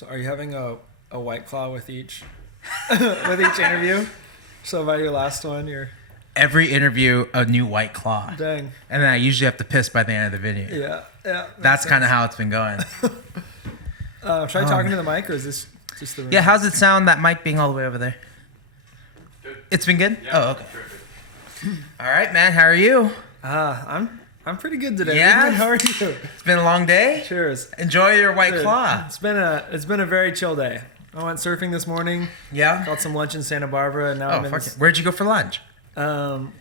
So are you having a White Claw with each with each interview? So by your last one, you're... Every interview, a new White Claw. Dang. And then I usually have to piss by the end of the video. Yeah. That's kind of how it's been going. Should I talking to the mic, or is this just the room? Yeah, how's it sound, that mic being all the way over there? Good. It's been good? Yeah, Oh, okay. Perfect. All right, man. How are you? I'm pretty good today. Yeah? Ruben, how are you? It's been a long day. Cheers. Enjoy your White Dude, Claw. It's been a very chill day. I went surfing this morning. Yeah? Got some lunch in Santa Barbara, and now I'm in fuck it. Where'd you go for lunch?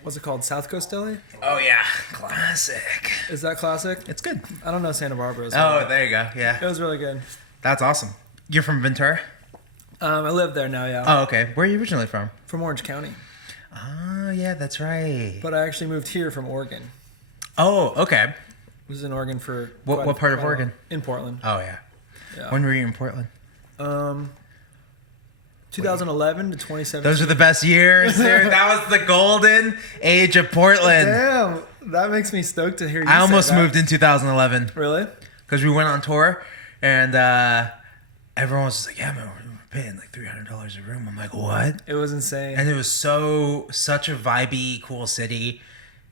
what's it called? South Coast Deli? Oh, yeah. Classic. Is that classic? It's good. I don't know Santa Barbara as Oh, well. there you go. Yeah. It was really good. That's awesome. You're from Ventura? I live there now, yeah. Oh, okay. Where are you originally from? From Orange County. Oh, yeah, that's right. But I actually moved here from Oregon. Oh, okay. I was in Oregon for... What part of Oregon? In Portland. Oh, yeah. Yeah. When were you in Portland? 2011 to 2017. Those are the best years, dude. That was the golden age of Portland. Damn, that makes me stoked to hear you I say almost that. moved in 2011 Really? because we went on tour, and everyone was just like, "Yeah, man, we're paying like $300 a room." I'm like, "What?" It was insane. And it was such a vibey, cool city.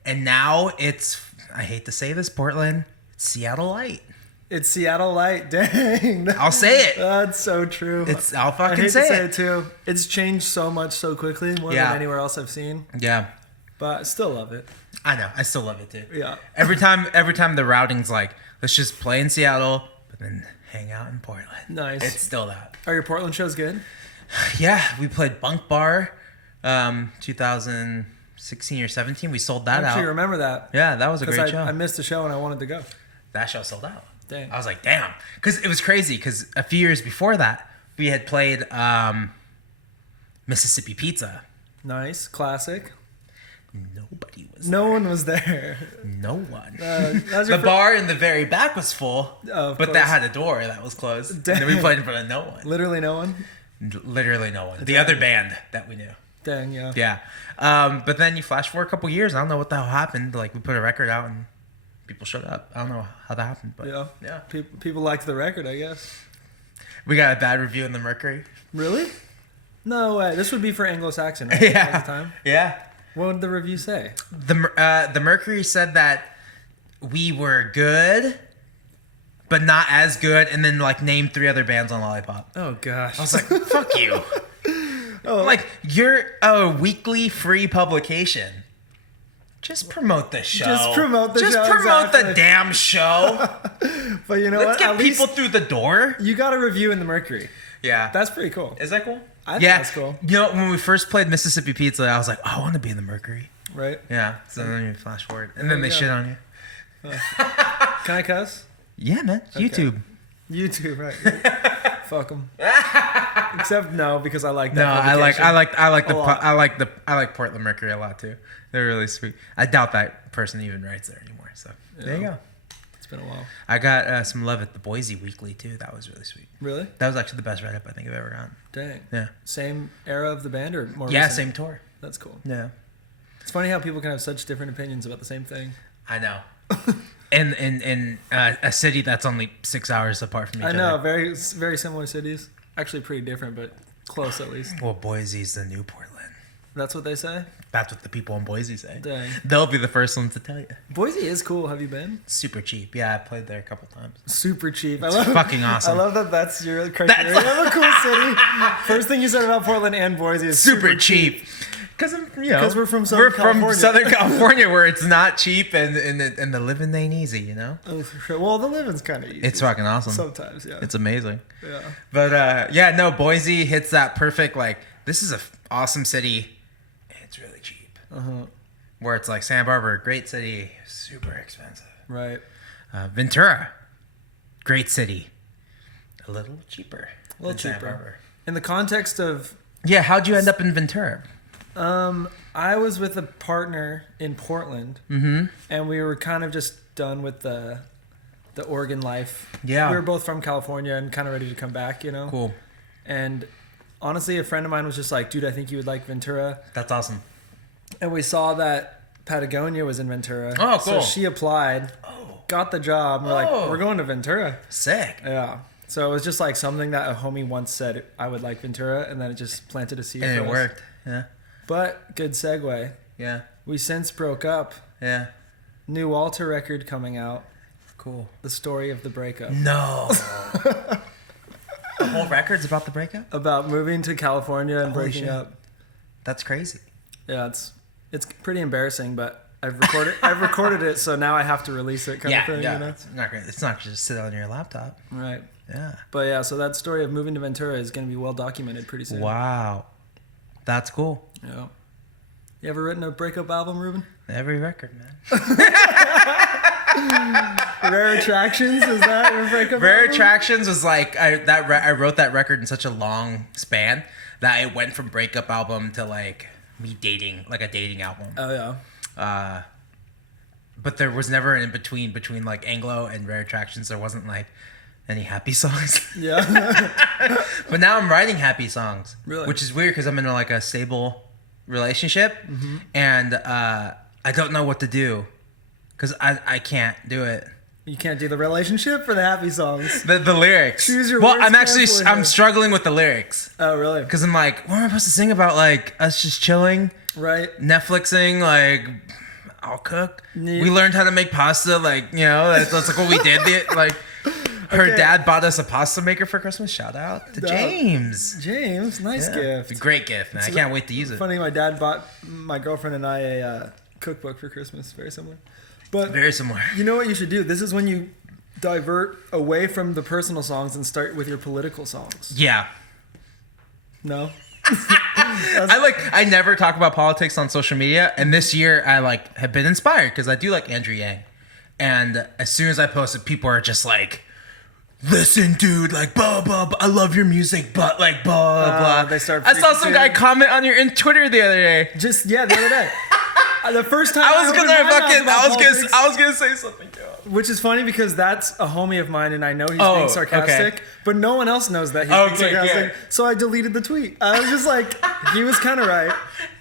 And now it's, I hate to say this, Portland, it's Seattle Light. It's Seattle Light. Dang. I'll say it. That's so true. I'll I fucking hate say to say it. it too. It's changed so much so quickly, more Yeah. than anywhere else I've seen. Yeah, But I still love it. I know. I still love it too. Yeah. Every time the routing's like, let's just play in Seattle, but then hang out in Portland. Nice. It's still that. Are your Portland shows good? Yeah, we played Bunk Bar, 2016 or 17. We sold that I actually out. remember that. Yeah, that was a great Because show. I missed the show and I wanted to go. That show sold out. Dang. I was like, damn. Because it was crazy, because a few years before that, we had played Mississippi Pizza. Nice. Classic. Nobody was No there. one was there. No one. That was The your bar in the very back was full, Of but course. that had a door that was closed. And then we Dang. played in front of no one. Literally no one? Literally no one. The other band that we knew. Dang, yeah. Yeah. But then you flash forward a couple years. I don't know what the hell happened. Like, we put a record out and people showed up. I don't know how that happened, but Yeah. People liked the record, I guess. we got a bad review in the Mercury. Really? No way. This would be for Anglo-Saxon, right? Yeah. All the time? Yeah. What did the review say? The Mercury said that we were good, but not as good, and then like named 3 other bands on Lollipop. Oh, gosh. I was like, fuck you. Oh. Like, you're a weekly free publication. Just promote the show. Just promote the Just show, promote the exactly. damn show. But you know Let's what? get At people least through the door. you got a review in the Mercury. Yeah. That's pretty cool. Is that cool? I think that's cool. You know, when we first played Mississippi Pizza, I was like, oh, I want to be in the Mercury. Right? Yeah. So then you flash forward. And There then they you go. shit on you. Can I cuss? Yeah, man. Okay. YouTube. YouTube, right? Fuck them. Except no, because I like that. No, I like A lot. I like Portland Mercury a lot too. They're really sweet. I doubt that person even writes there anymore. So there you Yeah. go. It's been a while. I got some love at the Boise Weekly too. That was really sweet. Really? That was actually the best write-up I think I've ever gotten. Dang. Yeah. Same era of the band or more? Yeah, recent? same tour. That's cool. Yeah. It's funny how people can have such different opinions about the same thing. I know. in a city that's only 6 hours apart from each I know, other. very similar cities. Actually, pretty different, but close at least. Well, Boise's the new Portland. That's what they say. That's what the people in Boise say. Dang. They'll be the first ones to tell you. Boise is cool. Have you been? Super cheap. Yeah, I played there a couple times. Super cheap. It's fucking awesome. I love that. That's your criteria of a cool city. First thing you said about Portland and Boise is Super cheap. Because we're from Southern California. Southern California, where it's not cheap and the living ain't easy, you know. Oh, for sure. Well, the living's kind of easy. It's fucking awesome. Sometimes, yeah. It's amazing. Yeah. But yeah, no, Boise hits that perfect. Like, this is a awesome city, and it's really cheap. Where it's like Santa Barbara, great city, super expensive. Right. Ventura, great city, a little cheaper. A little than Santa cheaper. Barbara. In the context of, Yeah, how'd you end up in Ventura? I was with a partner in Portland, and we were kind of just done with the Oregon life. Yeah. We were both from California and kind of ready to come back, you know. Cool. And honestly, a friend of mine was just like, "Dude, I think you would like Ventura." That's awesome. And we saw that Patagonia was in Ventura. Oh, cool. So she applied, got the job. And we're like, we're going to Ventura. Sick. Yeah. So it was just like something that a homie once said I would like Ventura, and then it just planted a seed. And for it us. worked. Yeah. But good segue. Yeah. We since broke up. Yeah. New Walter record coming out. Cool. The story of the breakup. No. The whole record's about the breakup? About moving to California and Holy breaking shit. up. That's crazy. Yeah, it's pretty embarrassing, but I've recorded it, so now I have to release it kind of thing, you know? It's not just sit on your laptop. Right. Yeah. But yeah, so that story of moving to Ventura is going to be well documented pretty soon. Wow. That's cool. Yeah. You ever written a breakup album, Ruben? Every record, man. Rare Attractions, is that your breakup Rare album? Attractions was like I wrote that record in such a long span that it went from breakup album to like me dating, like a dating album. Oh yeah. But there was never an in between like Anglo and Rare Attractions. There wasn't like any happy songs. Yeah. But now I'm writing happy songs, Really? which is weird because I'm in like a stable relationship, and I don't know what to do because I can't do it. You can't do the relationship or the happy songs. The lyrics. Choose your well, words I'm carefully. struggling with the lyrics Oh really? because I'm like, what am I supposed to sing about? Like us just chilling, Right. Netflixing, like. I'll cook. Yeah. We learned how to make pasta, like, you know, that's like what we did. Like, her Okay. dad bought us a pasta maker for Christmas. Shout out to James. James, nice Yeah. gift. Great gift, man. I can't wait to use it. Funny, my dad bought my girlfriend and I a cookbook for Christmas. Very similar. But Very similar. you know what you should do? This is when you divert away from the personal songs and start with your political songs. Yeah. No? I never talk about politics on social media, and this year I like have been inspired because I do like Andrew Yang, and as soon as I posted, people are just like, "Listen, dude, like blah blah, blah I love your music, but like blah blah." They start. I saw some freaking- guy comment on your in Twitter the other day. Just the other day. The first time I was opened my mouth about politics, I was gonna say something to him. which is funny because that's a homie of mine, and I know he's Oh, being sarcastic, okay. but no one else knows that he's being Okay, sarcastic. good. So I deleted the tweet. I was just like, he was kind of right.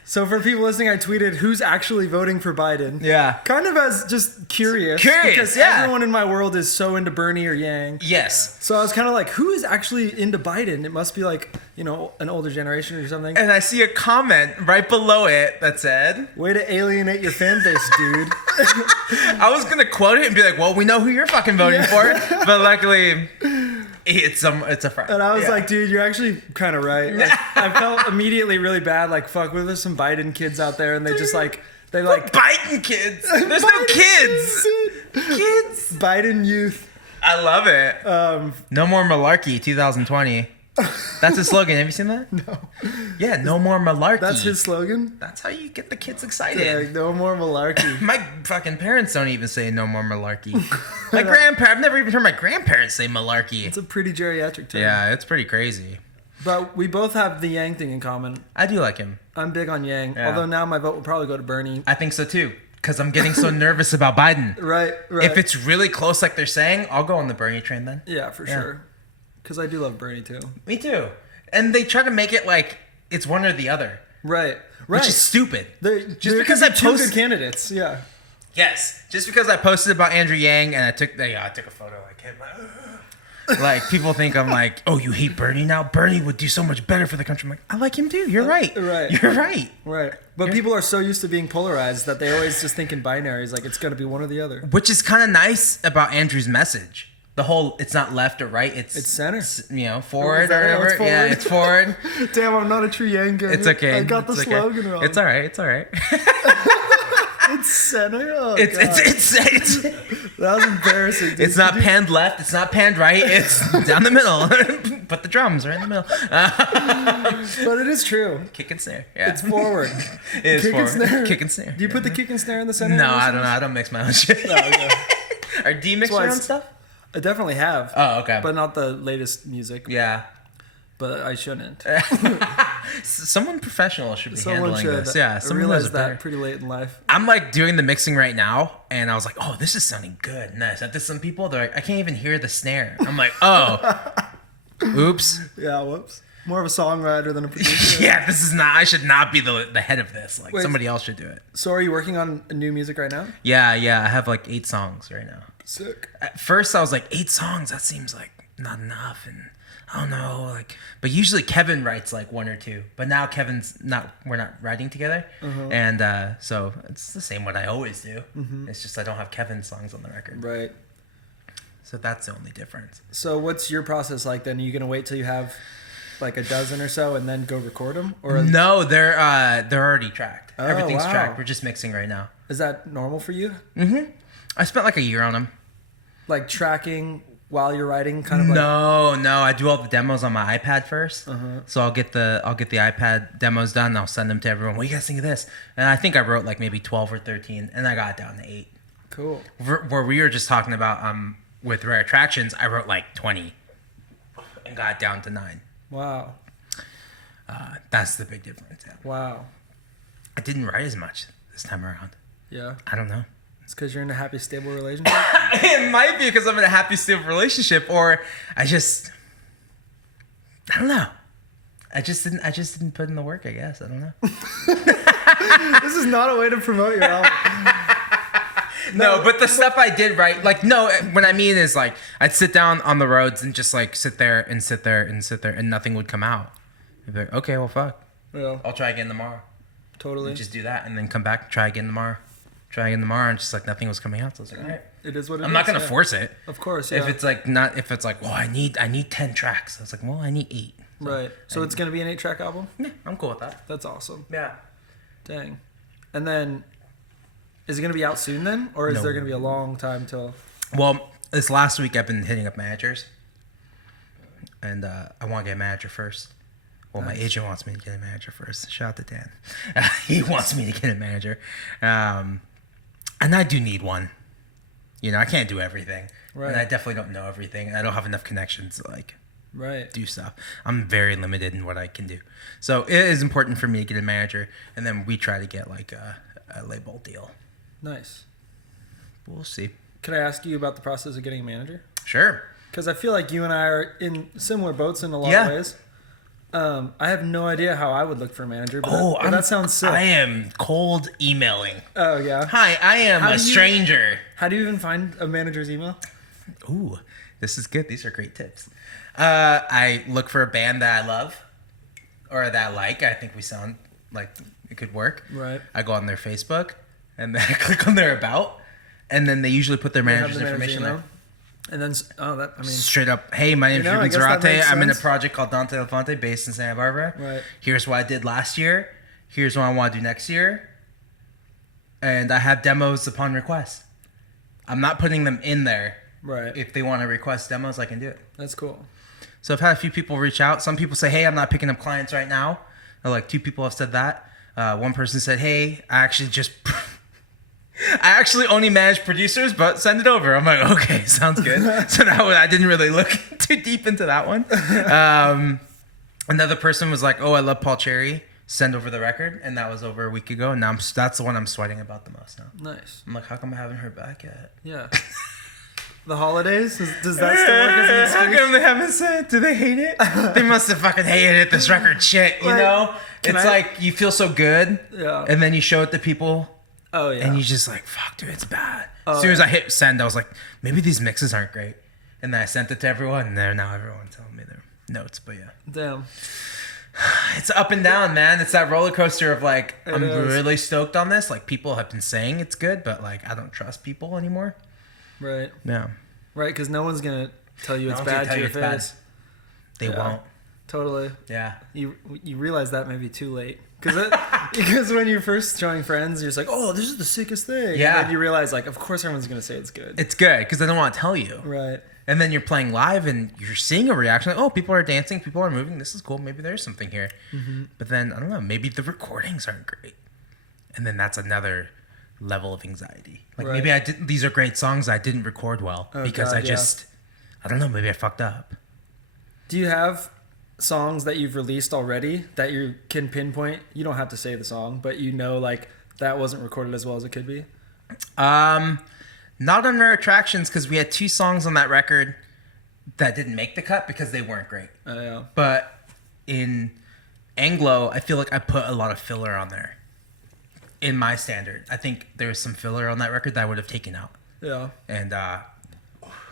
So for people listening, I tweeted, "Who's actually voting for Biden?" Yeah. Kind of as just curious. Curious, because yeah. everyone in my world is so into Bernie or Yang. Yes. So I was kind of like, who is actually into Biden? It must be like, you know, an older generation or something. And I see a comment right below it that said, Way to alienate your fan base, dude. I was gonna quote it and be like, "Well, we know who you're fucking voting for," but luckily, it's a friend. And I was Yeah. like, dude, you're actually kind of right. Like, I felt immediately really bad. Like, fuck, what if there's some Biden kids out there and they just like, they like Biden kids. There's no Biden kids. Kids. Biden youth. I love it. No more malarkey 2020. That's his slogan. Have you seen that? No. Yeah, no more malarkey. That's his slogan. That's how you get the kids excited. Yeah, no more malarkey. My fucking parents don't even say no more malarkey. My grandparents, I've never even heard my grandparents say malarkey. It's a pretty geriatric term. Yeah, it's pretty crazy. But we both have the Yang thing in common. I do like him. I'm big on Yang. Yeah. Although now my vote will probably go to Bernie. I think so too. Because I'm getting so nervous about Biden. Right. If it's really close like they're saying, I'll go on the Bernie train then. Yeah, for sure. Because I do love Bernie too. Me too. And they try to make it like it's one or the other. Right. Which is stupid. Just because I two post- good candidates. Yeah. Yes. Just because I posted about Andrew Yang and I took a photo like him. Like people think I'm like, oh, you hate Bernie now? Bernie would do so much better for the country. I'm like, I like him too. You're right. right. You're right. Right. But people are so used to being polarized that they always just think in binaries, like it's going to be one or the other. Which is kind of nice about Andrew's message. The whole, it's not left or right. It's center. You know, forward or Oh, whatever. it's forward. Yeah, it's forward. Damn, I'm not a true Yang guy. It's okay. I got the It's okay. slogan wrong. It's all right. It's all right. It's center. Oh, It's that was embarrassing. Dude. it's not panned left. It's not panned right. It's down the middle. Put the drums right in the middle. But it is true. Kick and snare. Yeah. It's forward. It is Kick and forward. snare. Kick and snare. Do you put the kick and snare in the center? No, I don't know. I don't mix my own shit. Oh, okay. Or do you mix why your own it's- stuff? I definitely have. Oh, okay. But not the latest music. Yeah. But I shouldn't. Someone professional should be Someone handling should. this. Yeah. I Someone knows realized it that better. pretty late in life. I'm like doing the mixing right now, and I was like, "Oh, this is sounding good." And I sent this to some people. They're like, "I can't even hear the snare." I'm like, "Oh, oops." Yeah, whoops. More of a songwriter than a producer. Yeah, this is not. I should not be the head of this. Like Wait. somebody else should do it. So are you working on new music right now? Yeah. I have like 8 songs right now. Sick. At first, I was like, 8 songs. That seems like not enough, and I don't know, like. But usually Kevin writes like one or two. But now we're not writing together, and so it's the same what I always do. It's just I don't have Kevin's songs on the record. Right. So that's the only difference. So what's your process like then? Are you gonna wait till you have like a dozen or so and then go record them? Or No, they're already tracked. Oh, Everything's wow. tracked. We're just mixing right now. Is that normal for you? I spent like a year on them. Like tracking while you're writing, kind of like. No, I do all the demos on my iPad first. So I'll get the iPad demos done. And I'll send them to everyone. What do you guys think of this? And I think I wrote like maybe 12 or 13, and I got it down to 8. Cool. Where we were just talking about with Rare Attractions, I wrote like 20, and got it down to 9. Wow. That's the big difference. Yeah. Wow. I didn't write as much this time around. Yeah. I don't know. It's because you're in a happy, stable relationship. It might be because I'm in a happy, stable relationship, or I don't know. I just didn't put in the work, I guess. I don't know. This is not a way to promote your album. No, but the stuff I did write, like, no, what I mean is, like, I'd sit down on the roads and just, like, sit there, and nothing would come out. I'd be like, okay, well, fuck. Yeah. I'll try again tomorrow. Totally. And just do that, and then come back, try again tomorrow, and just, like, nothing was coming out. So I was like, all right. It is what it is. I'm not going to force it. Of course, yeah. If it's like, well, I need 10 tracks. I was like, well, I need 8. Right. So it's going to be an 8-track album? Yeah, I'm cool with that. That's awesome. Yeah. Dang. And then, is it going to be out soon then? Or is No. there going to be a long time till? Well, this last week I've been hitting up managers, and I want to get a manager first. Well, Nice. my agent wants me to get a manager first. Shout out to Dan. He wants me to get a manager, and I do need one. You know, I can't do everything, Right. and I definitely don't know everything. I don't have enough connections to like Right. do stuff. I'm very limited in what I can do. So it is important for me to get a manager, and then we try to get like a label deal. Nice. We'll see. Can I ask you about the process of getting a manager? Sure. Because I feel like you and I are in similar boats in a lot Yeah. of ways. I have no idea how I would look for a manager, but that sounds sick. I am cold emailing. Oh, yeah. Hi, I am How a do you- stranger. How do you even find a manager's email? Ooh, this is good. These are great tips. I look for a band that I love or that I like. I think we sound like it could work. Right. I go on their Facebook and then I click on their about, and then they usually put their They have manager's the manager's information email. there. And then, Straight up, hey, my name's You know, I Ruben guess that Zarate. makes I'm in a sense. project called Dante Elephante based in Santa Barbara. Right. Here's what I did last year. Here's what I want to do next year. And I have demos upon request. I'm not putting them in there. right. If they want to request demos, I can do it. That's cool. So I've had a few people reach out. Some people say, hey, I'm not picking up clients right now. Or like 2 people have said that. One person said, hey, I actually only manage producers, but send it over. I'm like, okay, sounds good. So now I didn't really look too deep into that one. Another person was like, oh, I love Paul Cherry. Send over the record. And that was over a week ago. And now that's the one I'm sweating about the most now. Nice. I'm like, how come I haven't heard back yet? Yeah. The holidays? Does that still work as an How excuse? come they haven't said? Do they hate it? They must have fucking hated it. This record shit, you Like, know? can It's I- like you feel so good. Yeah. And then you show it to people. Oh, yeah. And you just like, fuck, dude, it's bad. Oh, as soon as yeah. I hit send, I was like, maybe these mixes aren't great. And then I sent it to everyone, and now everyone's telling me their notes. But yeah, Damn. it's up and down, man. It's that roller coaster of like, It I'm is. really stoked on this. Like, people have been saying it's good, but like, I don't trust people anymore. Right. Yeah. Right, because no one's going to tell you it's No one's gonna bad tell to you your it's bad. face. They Yeah. won't. Totally. Yeah. You realize that maybe too late. Because when you're first showing friends, you're just like, oh, this is the sickest thing. Yeah. And then you realize, like, of course everyone's going to say it's good. It's good because they don't want to tell you. Right. And then you're playing live and you're seeing a reaction. Like, oh, people are dancing, people are moving. This is cool. Maybe there's something here. Mm-hmm. But then, I don't know, maybe the recordings aren't great. And then that's another level of anxiety. Like, Right. maybe these are great songs I didn't record well Oh, because God, I don't know, maybe I fucked up. Do you have songs that you've released already that you can pinpoint? You don't have to say the song, but you know, like, that wasn't recorded as well as it could be? Not on Rare Attractions because we had 2 songs on that record that didn't make the cut because they weren't great. Oh, yeah. But in Anglo, I feel like I put a lot of filler on there. In my standard, I think there was some filler on that record that I would have taken out, Yeah. and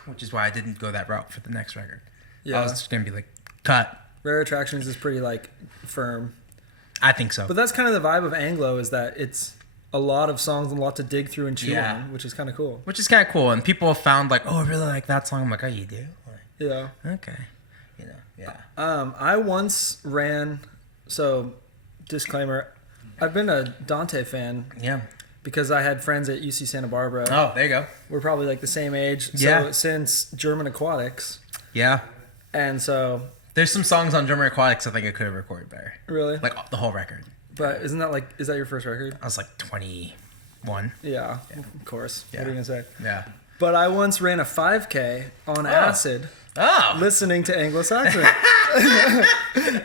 which is why I didn't go that route for the next record. Yeah. I was just gonna be like, cut. Rare Attractions is pretty like firm. I think so. But that's kind of the vibe of Anglo, is that it's a lot of songs and a lot to dig through and chew Yeah. on, which is kind of cool. Which is kind of cool. And people have found like, oh, I really like that song. I'm like, oh, you do? Like, Yeah. okay. You know, yeah. I once ran, so disclaimer, I've been a Dante fan Yeah. because I had friends at UC Santa Barbara. Oh, there you go. We're probably like the same age. Yeah. So since German Aquatics. Yeah. And so. There's some songs on Drummer Aquatics I think I could have recorded better. Really? Like the whole record. But isn't that like, is that your first record? I was like 21. Yeah. Of course. Yeah. What are you going to say? Yeah. But I once ran a 5K on acid. Oh. Listening to Anglo-Saxon.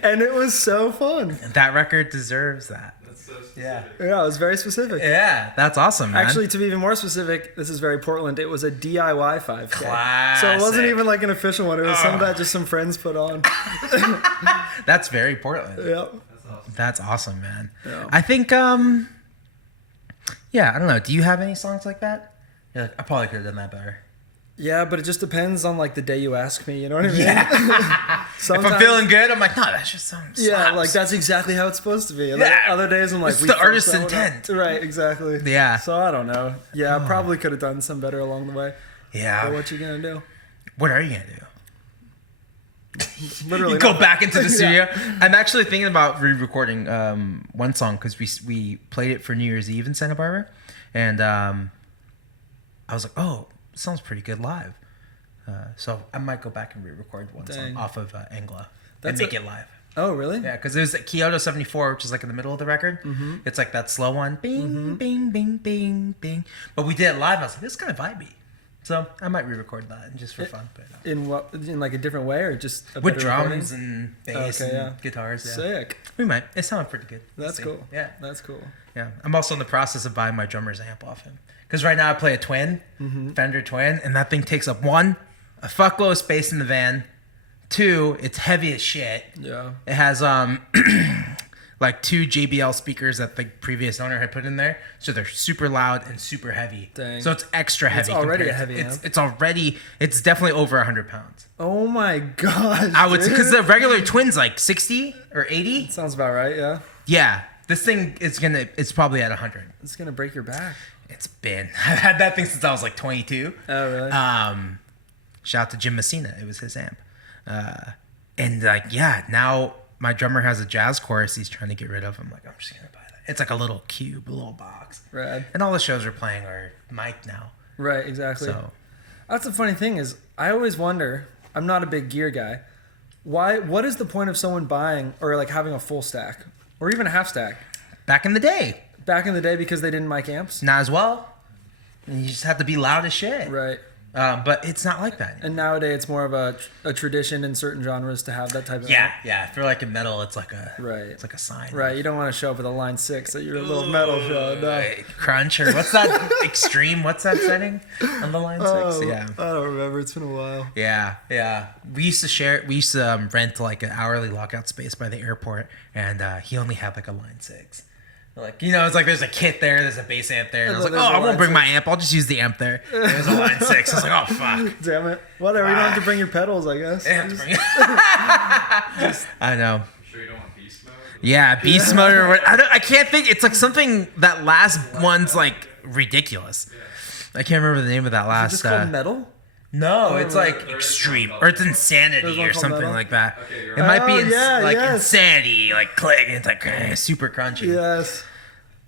And it was so fun. That record deserves that. That's so specific. Yeah. Yeah, it was very specific. Yeah. That's awesome, man. Actually, to be even more specific, this is very Portland. It was a DIY 5K. Classic. So it wasn't even like an official one. It was some that just some friends put on. That's very Portland. Yeah. That's awesome. That's awesome, man. Yeah. I think, yeah, I don't know. Do you have any songs like that? You're like, I probably could have done that better. Yeah, but it just depends on like the day you ask me. You know what I mean? Yeah. If I'm feeling good, I'm like, no, that's just some slaps. Yeah, like that's exactly how it's supposed to be. And Yeah. other days I'm like, It's we the fucked artist's that one up. intent. Right, exactly. Yeah. So I don't know. Yeah, I probably could have done some better along the way. Yeah. But what you gonna do? What are you going to do? Literally. You go nothing. back into the studio. Yeah. I'm actually thinking about re-recording one song because we played it for New Year's Eve in Santa Barbara, and I was like, oh, it sounds pretty good live. So I might go back and re-record one song Dang. off of Angla and That's make it live. Oh, really? Yeah, because there's Kyoto 74, which is like in the middle of the record. Mm-hmm. It's like that slow one, bing, bing, bing, bing, bing. But we did it live. I was like, this is kind of vibey. So I might re-record that just for fun. But, In what? In like a different way, or just a with better drums recording? and bass Okay, and yeah. guitars. Yeah. Sick. We might. It sounded pretty good. That's See. cool. Yeah. That's cool. Yeah. I'm also in the process of buying my drummer's amp off him. Because right now I play a twin, Fender twin, and that thing takes up one, a fuckload of space in the van. Two, it's heavy as shit. Yeah. It has like two JBL speakers that the previous owner had put in there, so they're super loud and super heavy. Dang. So it's extra heavy. already compared a to- heavy amp. It's definitely over 100 pounds. Oh my gosh. I would, dude. because the regular twin's like 60 or 80. Sounds about right. Yeah. Yeah, this thing it's probably at 100. It's gonna break your back. It's been. I've had that thing since I was like 22. Oh really? Shout out to Jim Messina. It was his amp. And like, yeah, now my drummer has a jazz chorus he's trying to get rid of. I'm like, I'm just going to buy that. It's like a little cube, a little box. Rad. And all the shows we're playing are mic'd now. Right. Exactly. So, That's the funny thing is, I always wonder. I'm not a big gear guy. What is the point of someone buying or like having a full stack or even a half stack back in the day, back in the day because they didn't mic amps? not as well. And you just have to be loud as shit. Right. But it's not like that anymore. And nowadays it's more of a tradition in certain genres to have that type of Yeah, yeah. For like in metal, it's like a Right. It's like a sign. Right. You don't want to show up with a line 6 at your little metal show. No. Crunch or what's that extreme? What's that setting on the line 6? Oh, Yeah. I don't remember. It's been a while. Yeah, yeah. We used to rent like an hourly lockout space by the airport, and he only had like a line 6. Like, you know, it's like there's a kit there, there's a bass amp there, and I was like, There's oh, a I won't line bring my 6. amp, I'll just use the amp there. And there's a line 6. I was like, oh fuck. Damn it. Whatever. You don't have to bring your pedals, I guess. I have to bring it. I know. I'm sure you don't want beast mode. Yeah, beast mode or what? I can't think. It's like something that last one's like ridiculous. I can't remember the name of that Is it last. just called metal? No, it's like There is extreme, one or it's called- There's insanity one or called something metal? like that. Okay, you're It might be Oh, yeah, like yes. insanity, like click, and it's like super crunchy. Yes.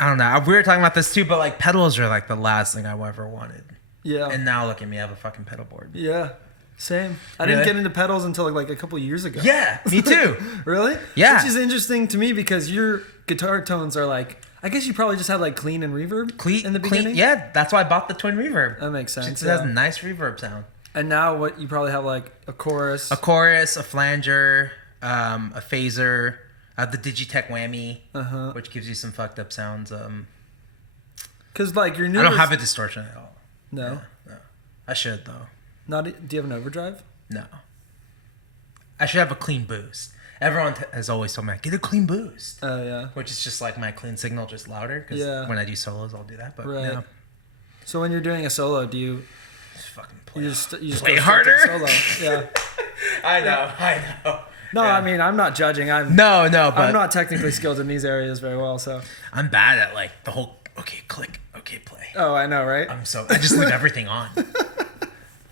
I don't know. We were talking about this too, but like pedals are like the last thing I ever wanted. Yeah. And now look at me, I have a fucking pedal board. Yeah. Same. I didn't Really? get into pedals until like a couple years ago. Yeah, me too. Really? Yeah. Which is interesting to me because your guitar tones are like, I guess you probably just had like clean and reverb in the beginning. Yeah, that's why I bought the twin reverb. That makes sense. It has a Yeah. nice reverb sound. And now what you probably have like a chorus. A chorus, a flanger, a phaser, the Digitech whammy, Uh-huh. which gives you some fucked up sounds. Because like your new. I don't have a distortion at all. No. No. I should though. Not. Do you have an overdrive? No. I should have a clean boost. Everyone has always told me, get a clean boost. Oh yeah. Which is just like my clean signal, just louder. Because Yeah. when I do solos, I'll do that. But Right. no, So when you're doing a solo, do you just fucking play, you just play go straight to harder. the solo? Yeah. I know. No, Yeah. I mean, I'm not judging. I'm No, but I'm not technically skilled in these areas very well, so. I'm bad at like the whole okay click, okay play. Oh, I know, right? I just leave everything on.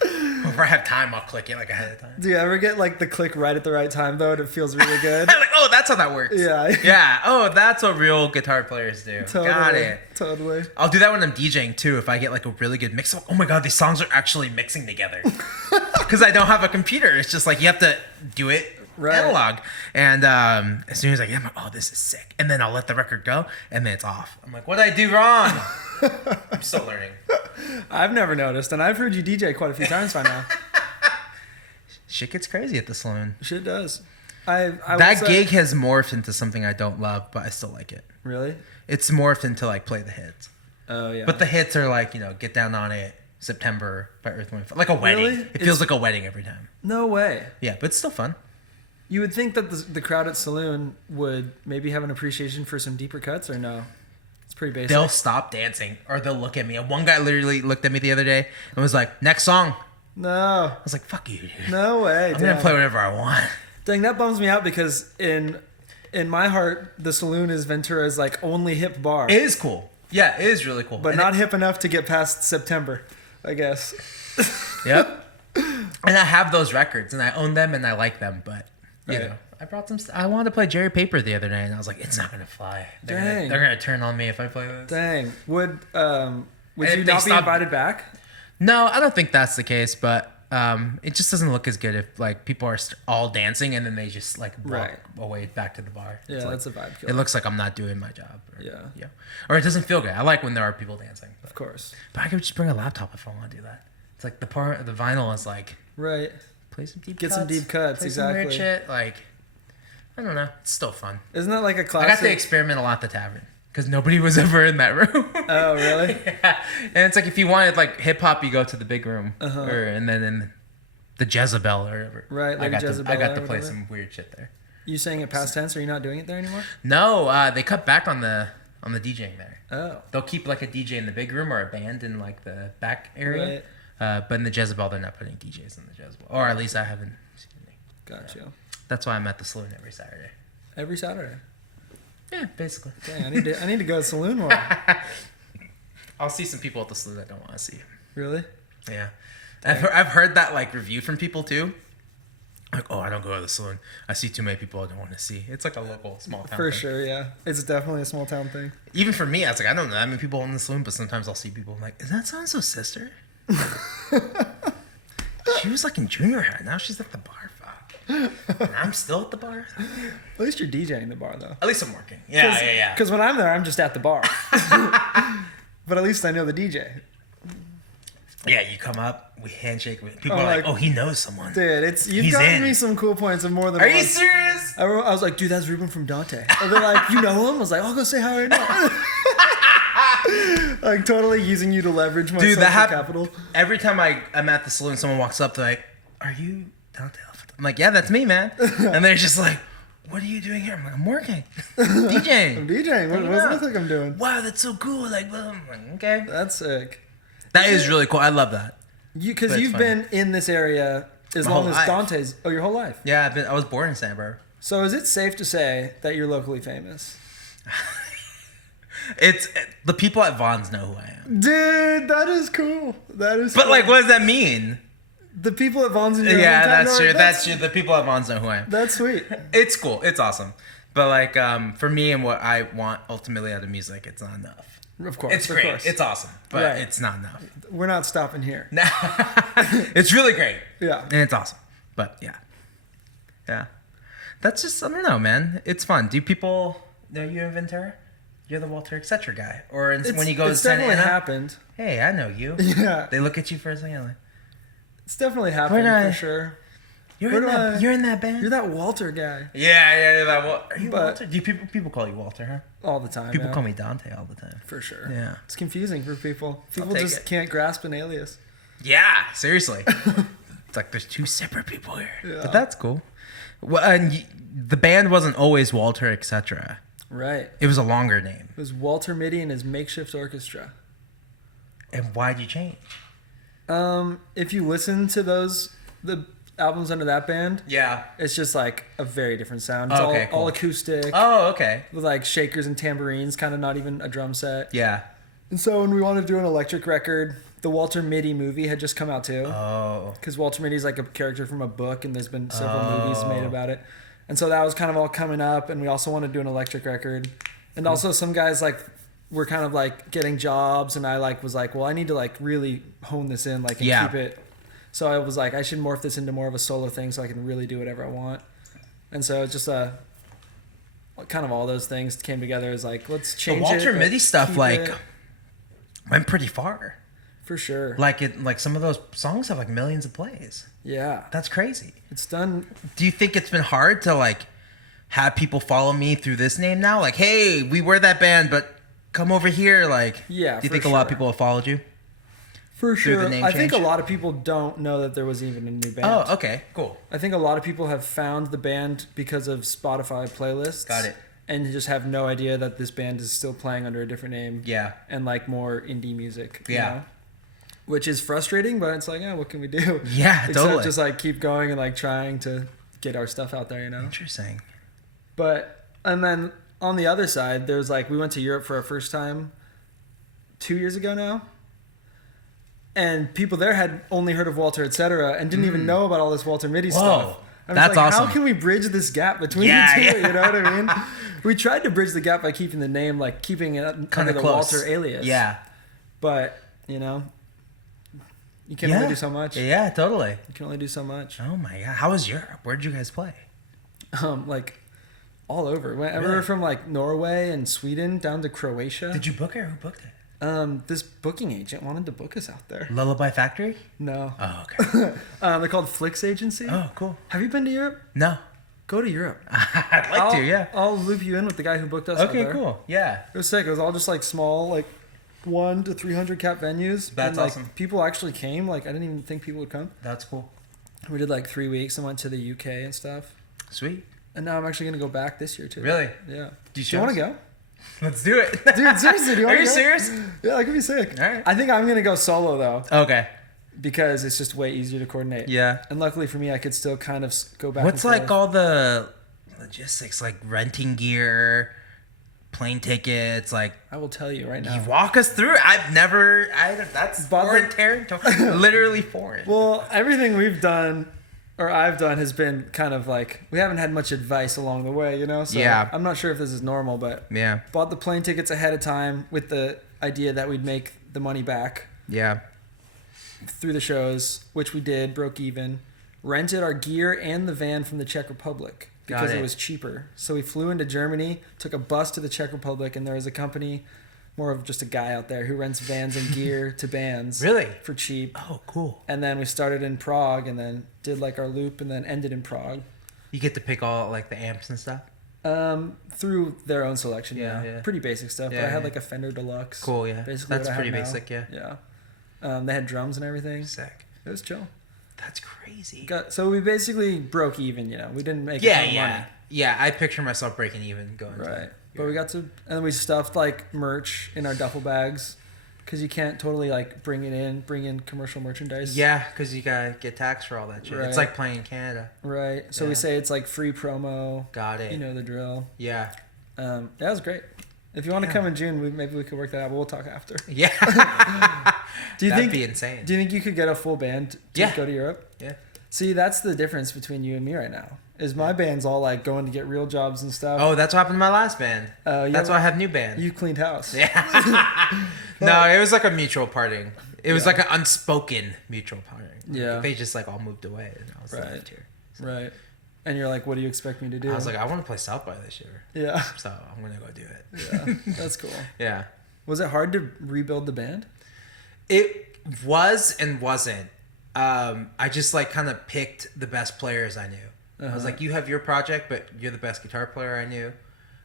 Whenever I have time, I'll click it like ahead of time. Do you ever get like the click right at the right time though, and it feels really good? I'm like, oh, that's how that works. Yeah. Yeah. Oh, that's what real guitar players do. Totally. Got it. Totally. I'll do that when I'm DJing too. If I get like a really good mix, oh my god, these songs are actually mixing together. Because I don't have a computer. It's just like you have to do it analog. And as soon as I get, I'm like, oh, this is sick. And then I'll let the record go, and then it's off. I'm like, what did I do wrong? I'm still learning. I've never noticed, and I've heard you DJ quite a few times by now. Shit gets crazy at the saloon. Shit does. I That gig has morphed into something I don't love, but I still like it. Really? It's morphed into like play the hits. Oh yeah. But the hits are like, Get Down on It, September by Earth, Wind, Fire. Like a wedding. Really? It feels like a wedding every time. No way. Yeah, but it's still fun. You would think that the crowd at Saloon would maybe have an appreciation for some deeper cuts, or no? It's pretty basic. They'll stop dancing or they'll look at me. And one guy literally looked at me the other day and was like, next song. No. I was like, fuck you, dude. No way. I'm going to play whatever I want. Dang, that bums me out because in my heart, the Saloon is Ventura's like only hip bar. It is cool. Yeah, it is really cool. But not hip enough to get past September, I guess. Yep. And I have those records and I own them and I like them, but Right. I brought them. I wanted to play Jerry Paper the other day and I was like, it's not gonna fly. They're gonna turn on me if I play this. Dang. Would And you if they not be stop- invited back? No, I don't think that's the case, but it just doesn't look as good if like people are all dancing and then they just like walk away back to the bar. Yeah, It's like, that's a vibe killer. it looks like I'm not doing my job. Yeah. Or it doesn't feel good. I like when there are people dancing. Of course. But I could just bring a laptop if I want to do that. It's like the vinyl is like Right. play some deep Get cuts. some deep cuts, play some weird exactly. shit. Like I don't know. It's still fun. Isn't that like a I classic? got to experiment a lot at the tavern because nobody was ever in that room. Oh, really? Yeah. And it's like if you wanted like hip hop, you go to the big room, Uh-huh. and then in the Jezebel or whatever. Right, I like got Jezebel I got or to play whatever. some weird shit there. You saying it past tense? Are you not doing it there anymore? No, they cut back on the DJing there. Oh. They'll keep like a DJ in the big room or a band in like the back area. Right. But in the Jezebel, they're not putting DJs in the Jezebel, or at least I haven't seen any. Got you. That's why I'm at the saloon every Saturday. Every Saturday. Yeah, basically. Dang, I need to go to Saloon more. I'll see some people at the saloon I don't want to see. Really? Yeah, I've heard that like review from people too. Like, oh, I don't go to the saloon. I see too many people I don't want to see. It's like a local small town. For thing. sure, yeah. It's definitely a small town thing. Even for me, I was like, I don't know that many people in the saloon, but sometimes I'll see people I'm like, is that so-and-so's sister? She was like in junior high. Now she's at the bar. Fuck. And I'm still at the bar. At least you're DJing the bar, though. At least I'm working. Yeah. Because when I'm there, I'm just at the bar. But at least I know the DJ. Yeah, you come up, we handshake. People I'm are like, like, oh, he knows someone. Dude, you've He's gotten in. me some cool points of more than Are once. you serious? I was like, dude, that's Ruben from Dante. And they're like, you know him? I was like, I'll go say hi right now. Like, totally using you to leverage my social capital. Every time I'm at the saloon, someone walks up, they're like, are you Dante Elephante? I'm like, yeah, that's me, man. And they're just like, what are you doing here? I'm like, I'm working. DJing. I'm DJing. What does it look like I'm doing? Wow, that's so cool. Like, well, I'm like, okay. That's sick. That is really cool. I love that. Because But you've it's been in this area as My long whole as life. Dante's. Oh, your whole life. Yeah, I was born in Santa Barbara. So is it safe to say that you're locally famous? It's the people at Vaughn's know who I am. Dude, that is cool. That is But cool. like, what does that mean? The people at Vaughn's in your Yeah, hometown that's know- true. That's true. The people at Vaughn's know who I am. That's sweet. It's cool. It's awesome. But like, for me and what I want ultimately out of music, it's not enough. Of course. It's of great. course. It's awesome, but Right. it's not enough. We're not stopping here. It's really great. Yeah. And it's awesome. But yeah. That's just, I don't know, man. It's fun. Do people know you in Ventura? You're the Walter etc. guy. Or when you go to It's Santa definitely Ana, happened. hey, I know you. Yeah. They look at you for a second like, It's definitely happened Where'd I- for sure. you're Where in do that. I- You're in that band. You're that Walter guy Yeah. You're that. Are you But- Walter? Do people call you Walter? Huh? all the time. People yeah. call me Dante all the time. For sure. Yeah. It's confusing for people. People take just it. can't grasp an alias. Yeah, seriously. It's like there's two separate people here. Yeah. But that's cool. Well, and the band wasn't always Walter etc. Right. It was a longer name. It was Walter Mitty and his makeshift orchestra. And why'd you change? If you listen to those, albums under that band, Yeah. it's just like a very different sound. It's Okay, all cool. acoustic Oh, okay. with like shakers and tambourines, kind of not even a drum set. Yeah. And so when we wanted to do an electric record, the Walter Mitty movie had just come out too. Oh. Because Walter Mitty's like a character from a book, and there's been several movies made about it. And so that was kind of all coming up, and we also wanted to do an electric record. And also some guys like were kind of like getting jobs, and I like was like, well, I need to like really hone this in, like, and keep it. So I was like, I should morph this into more of a solo thing so I can really do whatever I want. And so it's just kind of all those things came together as like, let's change The Walter it, Mitty stuff keep like it. went pretty far. For sure. Like some of those songs have like millions of plays. Yeah. That's crazy. It's done. Do you think it's been hard to like have people follow me through this name now? Like, hey, we were that band, but come over here. Like, Yeah, do you for think a lot of sure. people have followed you? For Through the sure. name I think a change? lot of people don't know that there was even a new band. Oh, okay, cool. I think a lot of people have found the band because of Spotify playlists. Got it. And just have no idea that this band is still playing under a different name. Yeah. And like more indie music. You Yeah. know? Which is frustrating, but it's like, yeah, what can we do? Yeah, Except totally. just like keep going and like trying to get our stuff out there, you know? Interesting. But, and then on the other side, there's like, we went to Europe for our first time 2 years ago now. And people there had only heard of Walter, etc., and didn't even know about all this Walter Mitty stuff. I was that's like, awesome. How can we bridge this gap between the two? You know what I mean? We tried to bridge the gap by keeping the name, like keeping it Kind under of the close. Walter alias. Yeah. But, you know, you can only do so much. Yeah, totally. You can only do so much. Oh my god, how was Europe? Where did you guys play? Like all over. Whenever Really? from like Norway and Sweden down to Croatia. Did you book it or who booked it? This booking agent wanted to book us out there. Lullaby Factory? No. Oh, okay. They're called Flix Agency. Oh, cool. Have you been to Europe? No. Go to Europe. I'd like to, yeah. I'll loop you in with the guy who booked us out Okay, there. cool. Yeah. It was sick. It was all just like small, like 1 to 300 cap venues. That's and, like, awesome. People actually came. Like I didn't even think people would come. That's cool. We did like 3 weeks and went to the UK and stuff. Sweet. And now I'm actually gonna go back this year too. Really? Yeah. Do you want to go? Let's do it. Dude, seriously, do you want Are to you go? serious? Yeah, that could be sick. All right. I think I'm gonna go solo though, Okay. because it's just way easier to coordinate. Yeah. And luckily for me, I could still kind of go back. What's and like forth. all the logistics, like renting gear, plane tickets, like I will tell you right you now. walk us through it. That's But foreign the- territory. Literally foreign. Well, everything we've done, or I've done, has been kind of like we haven't had much advice along the way, you know. So Yeah. I'm not sure if this is normal, but Yeah. bought the plane tickets ahead of time with the idea that we'd make the money back Yeah. through the shows, which we did, broke even. Rented our gear and the van from the Czech Republic because Got it it. was cheaper. So we flew into Germany, took a bus to the Czech Republic, and there was a company, more of just a guy out there who rents vans and gear to bands. Really? For cheap. Oh, cool. And then we started in Prague and then did like our loop and then ended in Prague. You get to pick all like the amps and stuff. Through their own selection, Yeah, yeah. yeah. Pretty basic stuff. Yeah, but I had yeah. like a Fender Deluxe. Cool, yeah. Basically That's what I have pretty now. basic, yeah. Yeah. They had drums and everything. Sick. It was chill. That's crazy. So we basically broke even, you know. We didn't make a Yeah, ton of yeah. money. Yeah, I picture myself breaking even going to Right. But we got to, and then we stuffed like merch in our duffel bags because you can't totally like bring in commercial merchandise. Yeah, because you gotta get taxed for all that shit. Right. It's like playing in Canada. Right. So we Yeah. say it's like free promo. Got it. You know the drill. Yeah. That was great. If you want to Yeah. come in June, maybe we could work that out. But we'll talk after. Yeah. Do you That'd think? be insane. Do you think you could get a full band to Yeah. go to Europe? Yeah. See, that's the difference between you and me right now. Is my band's all like going to get real jobs and stuff. Oh, that's what happened to my last band. That's why I have new band. You cleaned house. Yeah. No, it was like a mutual parting. It was like an unspoken mutual parting. Yeah. They just like all moved away, and I was Right. left here. Right. And you're like, what do you expect me to do? I was like, I want to play South by this year, yeah. so I'm gonna go do it. Yeah. That's cool. Yeah. Was it hard to rebuild the band? It was and wasn't. I just like kind of picked the best players I knew. I was Uh-huh. like, you have your project, but you're the best guitar player I knew.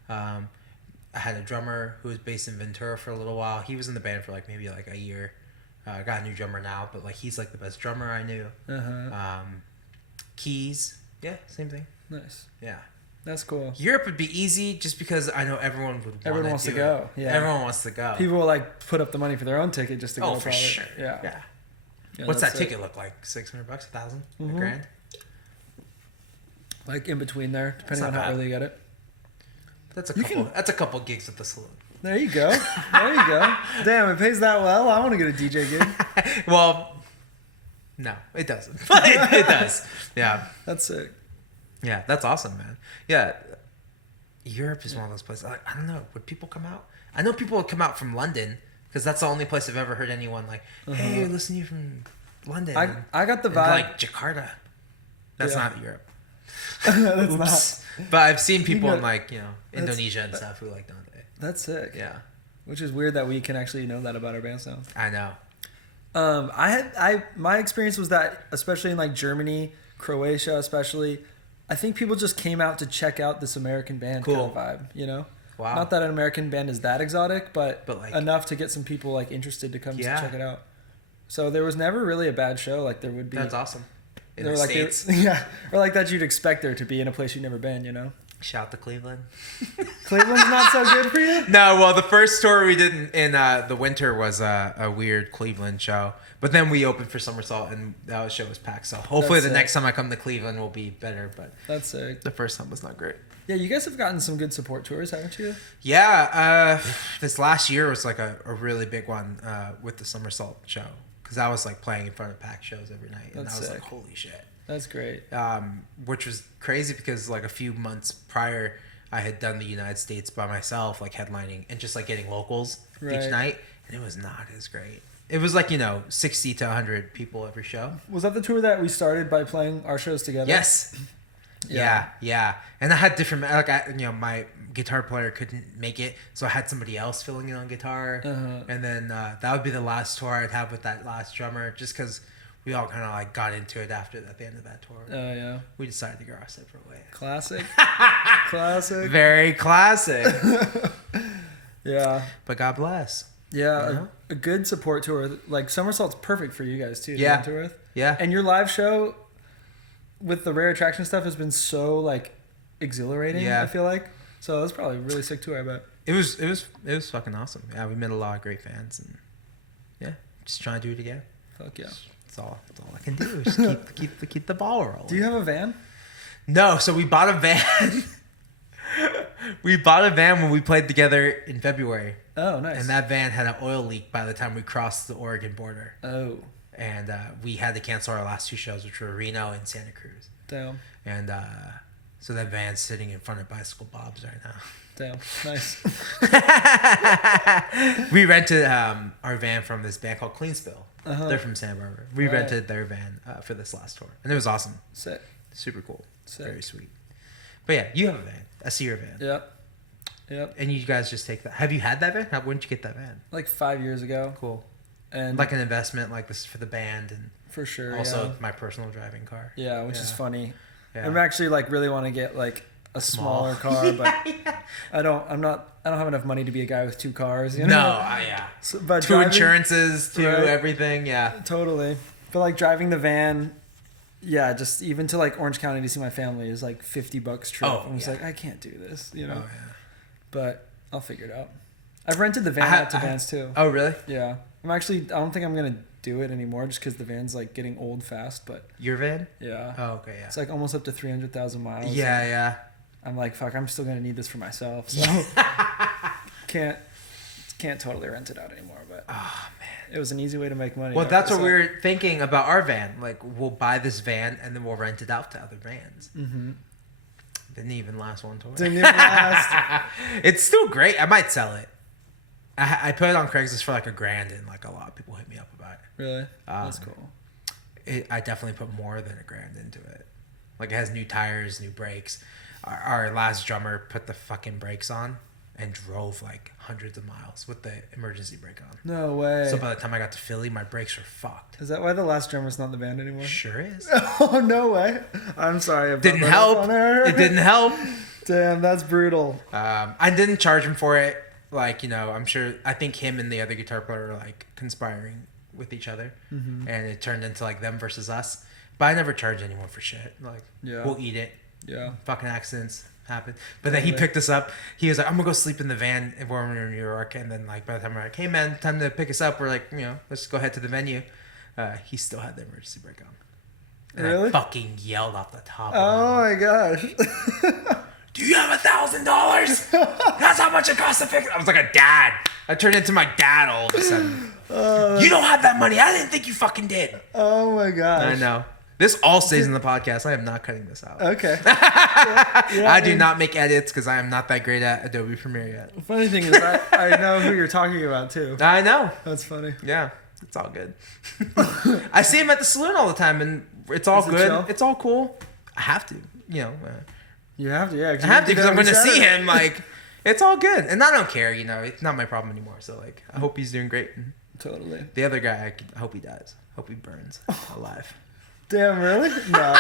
I had a drummer who was based in Ventura for a little while. He was in the band for like maybe like a year. I got a new drummer now, but like he's like the best drummer I knew. Uh-huh. Keys, yeah, same thing. Nice. Yeah. That's cool. Europe would be easy just because I know everyone would. Everyone wants to do go. it. Yeah. Everyone wants to go. People will like put up the money for their own ticket just to go. oh, for probably. sure. Yeah. Yeah. Yeah, What's that that's it. ticket look like? $600, $1,000, Mhm. $1,000? like in between there, depending not on how bad. early you get it. That's a couple gigs at the saloon. There you go. There you go. Damn, it pays that well. I want to get a DJ gig. Well, no, it doesn't. It does. Yeah. That's sick. Yeah, that's awesome, man. Yeah. Europe is one of those places. Like, I don't know. Would people come out? I know people would come out from London because that's the only place I've ever heard anyone like, hey, listen to you from London. I got the And, vibe. like Jakarta. That's Yeah. not Europe. That's Oops. But I've seen people know, in like, Indonesia and stuff who like Dante. That's sick. Yeah. Which is weird that we can actually know that about our band sound. I know. My experience was that, especially in like Germany, Croatia, especially, I think people just came out to check out this American band kind of vibe, you know? Wow. Not that an American band is that exotic, but like, enough to get some people like interested to come to Yeah. check it out. So there was never really a bad show. Like there would be. That's awesome. In They were the like States. yeah, or like that you'd expect there to be in a place you've never been, you know? Shout to Cleveland. Cleveland's not so good for you? No, well, the first tour we did in the winter was a weird Cleveland show. But then we opened for Somersault, and that show was packed. So hopefully That's the sick. next time I come to Cleveland will be better. But That's sick. the first time was not great. Yeah, you guys have gotten some good support tours, haven't you? Yeah, this last year was like a really big one with the Somersault show. Because I was like playing in front of packed shows every night. And That's I was sick. like, holy shit. That's great. Which was crazy because like a few months prior, I had done the United States by myself, like headlining and just like getting locals Right. each night, and it was not as great. It was like 60 to 100 people every show. Was that the tour that we started by playing our shows together? Yes. Yeah. And I had different my guitar player couldn't make it, so I had somebody else filling in on guitar, and then that would be the last tour I'd have with that last drummer, just because we all kind of like got into it at the end of that tour. Oh, yeah. We decided to go our separate ways. Classic. Classic. Very classic. Yeah. But God bless. Yeah. You know? A good support tour. Like, Somersault's perfect for you guys, too. To Yeah. get into with. Yeah. And your live show with the Rare Attraction stuff has been so, like, exhilarating, Yeah. I feel like. So it was probably a really sick tour, I bet. It was fucking awesome. Yeah, we met a lot of great fans, and yeah, just trying to do it again. Fuck yeah. That's all I can do. Just keep the ball rolling. Do you have a van? No, so we bought a van. We bought a van when we played together in February, Oh, nice. and that van had an oil leak by the time we crossed the Oregon border, Oh, and we had to cancel our last two shows, which were Reno and Santa Cruz, damn. and so that van's sitting in front of Bicycle Bob's right now. Damn. Nice. We rented our van from this band called Clean Spill. Uh-huh. They're from Santa Barbara. We Right. rented their van for this last tour, and it was awesome. Sick. Super cool. Sick. Very sweet. But yeah, you have a van, a Sear van, Yep. and you guys just take that. Have you had that van? When did you get that van? Like 5 years ago. Cool. And Like an investment, like this for the band, and for sure. also yeah. my personal driving car. Yeah, which is funny. Yeah. I'm actually like really want to get like a smaller car, but I don't have enough money to be a guy with two cars, you know? No, yeah. So, but Two driving- insurances, two Right. everything, yeah. Totally. But like driving the van, yeah, just even to like Orange County to see my family is like $50 trip. Oh, I'm just yeah. like, I can't do this, you know? Oh yeah. But I'll figure it out. I've rented the van out to vans too. Oh really? Yeah. I don't think I'm going to do it anymore just because the van's like getting old fast, but Your van? yeah. Oh okay, yeah. It's like almost up to 300,000 miles. Yeah, and yeah. I'm like, fuck, I'm still going to need this for myself. So can't totally rent it out anymore, but Oh man. it was an easy way to make money. Well, after that's what so- we were thinking about our van. Like, we'll buy this van and then we'll rent it out to other bands. Mm-hmm. Didn't even last one tour. Didn't even last. It's still great. I might sell it. I put it on Craigslist for like $1,000, and like a lot of people hit me up about it. Really? That's cool. I definitely put more than $1,000 into it. Like, it has new tires, new brakes. Our last drummer put the fucking brakes on and drove like hundreds of miles with the emergency brake on. No way. So by the time I got to Philly, my brakes were fucked. Is that why the last drummer's not in the band anymore? Sure is. Oh, no way. I'm sorry. I brought Didn't that help. up on air. It didn't help. Damn, that's brutal. I didn't charge him for it. Like, I'm sure, I think him and the other guitar player were like conspiring with each other. Mm-hmm. And it turned into like them versus us. But I never charge anyone for shit. Like, Yeah. we'll eat it. Yeah. Fucking accidents happen. But then he picked us up. He was like, I'm going to go sleep in the van when we're in New York. And then like by the time we're like, hey man, time to pick us up. We're like, let's go head to the venue. He still had the emergency brake on. And Really? I fucking yelled off the top of Oh my my gosh. Do you have $1,000? That's how much it costs to fix it. I was like a dad. I turned into my dad all of a sudden. You don't have that money. I didn't think you fucking did. Oh my gosh. I know. This all stays in the podcast. I am not cutting this out. Okay. I do not make edits because I am not that great at Adobe Premiere yet. The funny thing is, I know who you're talking about too. I know. That's funny. Yeah, it's all good. I see him at the saloon all the time, and it's all Is it good. chill? It's all cool. I have to, You have to, yeah. I have to because I'm going to see him. Like, it's all good, and I don't care. It's not my problem anymore. So, like, I hope he's doing great. Totally. The other guy, I hope he dies. Hope he burns alive. Damn, really? No.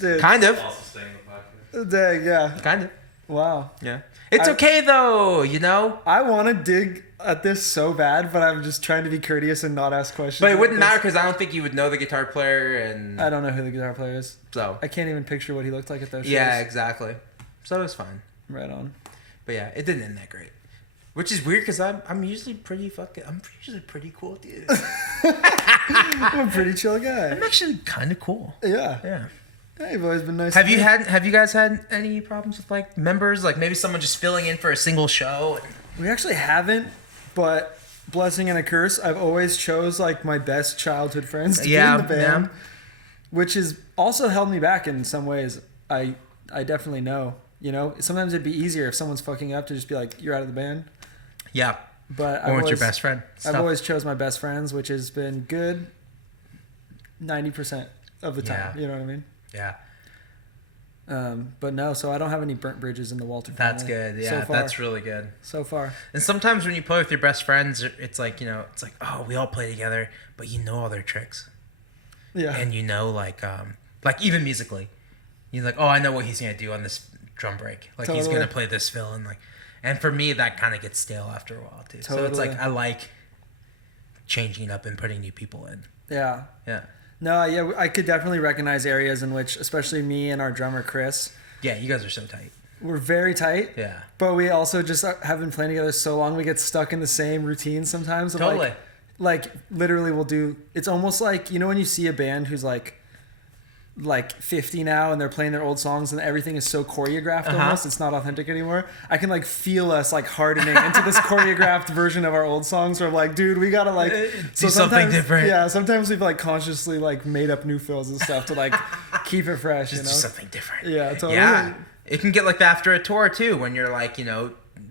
Dude. Kind of. Also staying in the podcast. Dang, yeah. Kind of. Wow. Yeah. It's okay though. I want to dig at this so bad, but I'm just trying to be courteous and not ask questions. But it about wouldn't this. matter because I don't think you would know the guitar player, and I don't know who the guitar player is. so I can't even picture what he looked like at those shows. yeah, exactly. So it was fine. Right on. But yeah, it didn't end that great. Which is weird because I'm usually pretty cool dude. I'm a pretty chill guy. I'm actually kind of cool. Yeah. Yeah. Hey, you've always been nice. Have to you me. have you guys had any problems with like members? Like maybe someone just filling in for a single show? We actually haven't, but blessing and a curse. I've always chose like my best childhood friends to be in the band, which has also held me back in some ways. I definitely know. Sometimes it'd be easier if someone's fucking up to just be like, "You're out of the band." Yeah. But Or with your best friend. I've always chose my best friends, which has been good 90% of the time. Yeah. You know what I mean? Yeah. But no, so I don't have any burnt bridges in the Walter family. That's good. Yeah, so far. that's really good. So far. And sometimes when you play with your best friends, it's like, oh, we all play together, but you know all their tricks. Yeah. And like even musically, you're like, oh, I know what he's gonna do on this drum break. Like he's Totally. gonna play this fill, and for me that kind of gets stale after a while too. So it's Totally. like I like changing it up and putting new people in. Yeah. Yeah. No, yeah, I could definitely recognize areas in which, especially me and our drummer Chris, Yeah, you guys are so tight. we're very tight. Yeah. But we also just have been playing together so long, we get stuck in the same routine sometimes. Of Totally. Like literally, we'll do. It's almost like when you see a band who's like 50 now and they're playing their old songs and everything is so choreographed almost. It's not authentic anymore. I can feel us hardening into this choreographed version of our old songs where I'm like, dude, we gotta do something different. Yeah, sometimes we've consciously made up new fills and stuff to keep it fresh. Just do something different. Yeah, totally. Yeah. It can get like that after a tour too, when you're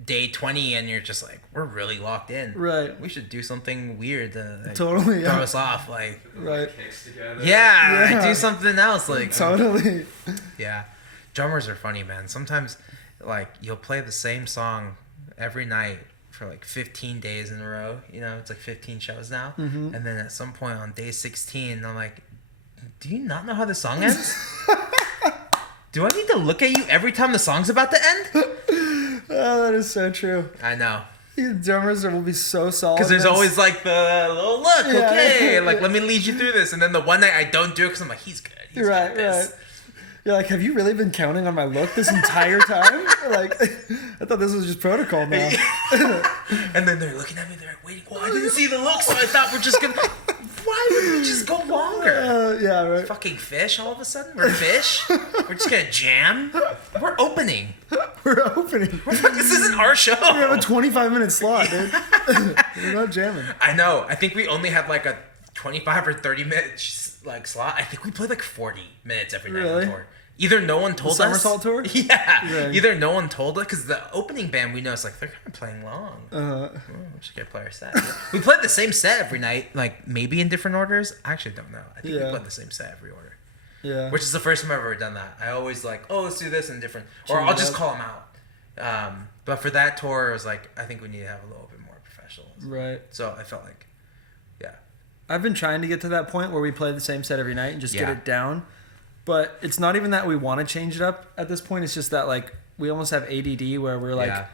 day 20 and you're just like, we're really locked in. Right. We should do something weird to Totally, yeah. throw us off. Right. Kicks together. Yeah, do something else. Totally. Yeah. Drummers are funny, man. Sometimes you'll play the same song every night for 15 days in a row. It's 15 shows now. Mm-hmm. And then at some point on day 16, I'm like, do you not know how the song ends? Do I need to look at you every time the song's about to end? Oh, that is so true. I know. You drummers will be so solid. Because there's always the little look, Yeah. okay, let me lead you through this. And then the one night I don't do it because I'm like, he's good. He's Right, good at this. right. You're like, have you really been counting on my look this entire time? I thought this was just protocol now. And then they're looking at me, they're waiting. Well, I didn't see the look, so I thought we're just going to... Why would we just go longer? Yeah, right. Fucking fish all of a sudden? We're fish? We're just going to jam? We're opening. We're opening. This isn't our show. We have a 25-minute slot, dude. We're not jamming. I know. I think we only have a 25 or 30-minute slot. I think we play 40 minutes every night Really? on tour. Either no one told us. Somersault tour? Yeah. Right. Either no one told us, because the opening band we know is they're kind of playing long. We should get play our set. We played the same set every night, maybe in different orders. I actually don't know. I think we played the same set every order. Yeah. Which is the first time I've ever done that. I always let's do this in different, or Change I'll it just up. call them out. But for that tour, it was I think we need to have a little bit more professional. Right. So I felt yeah. I've been trying to get to that point where we play the same set every night and just get Yeah. it down. But it's not even that we want to change it up at this point. It's just that we almost have ADD where we're Yeah.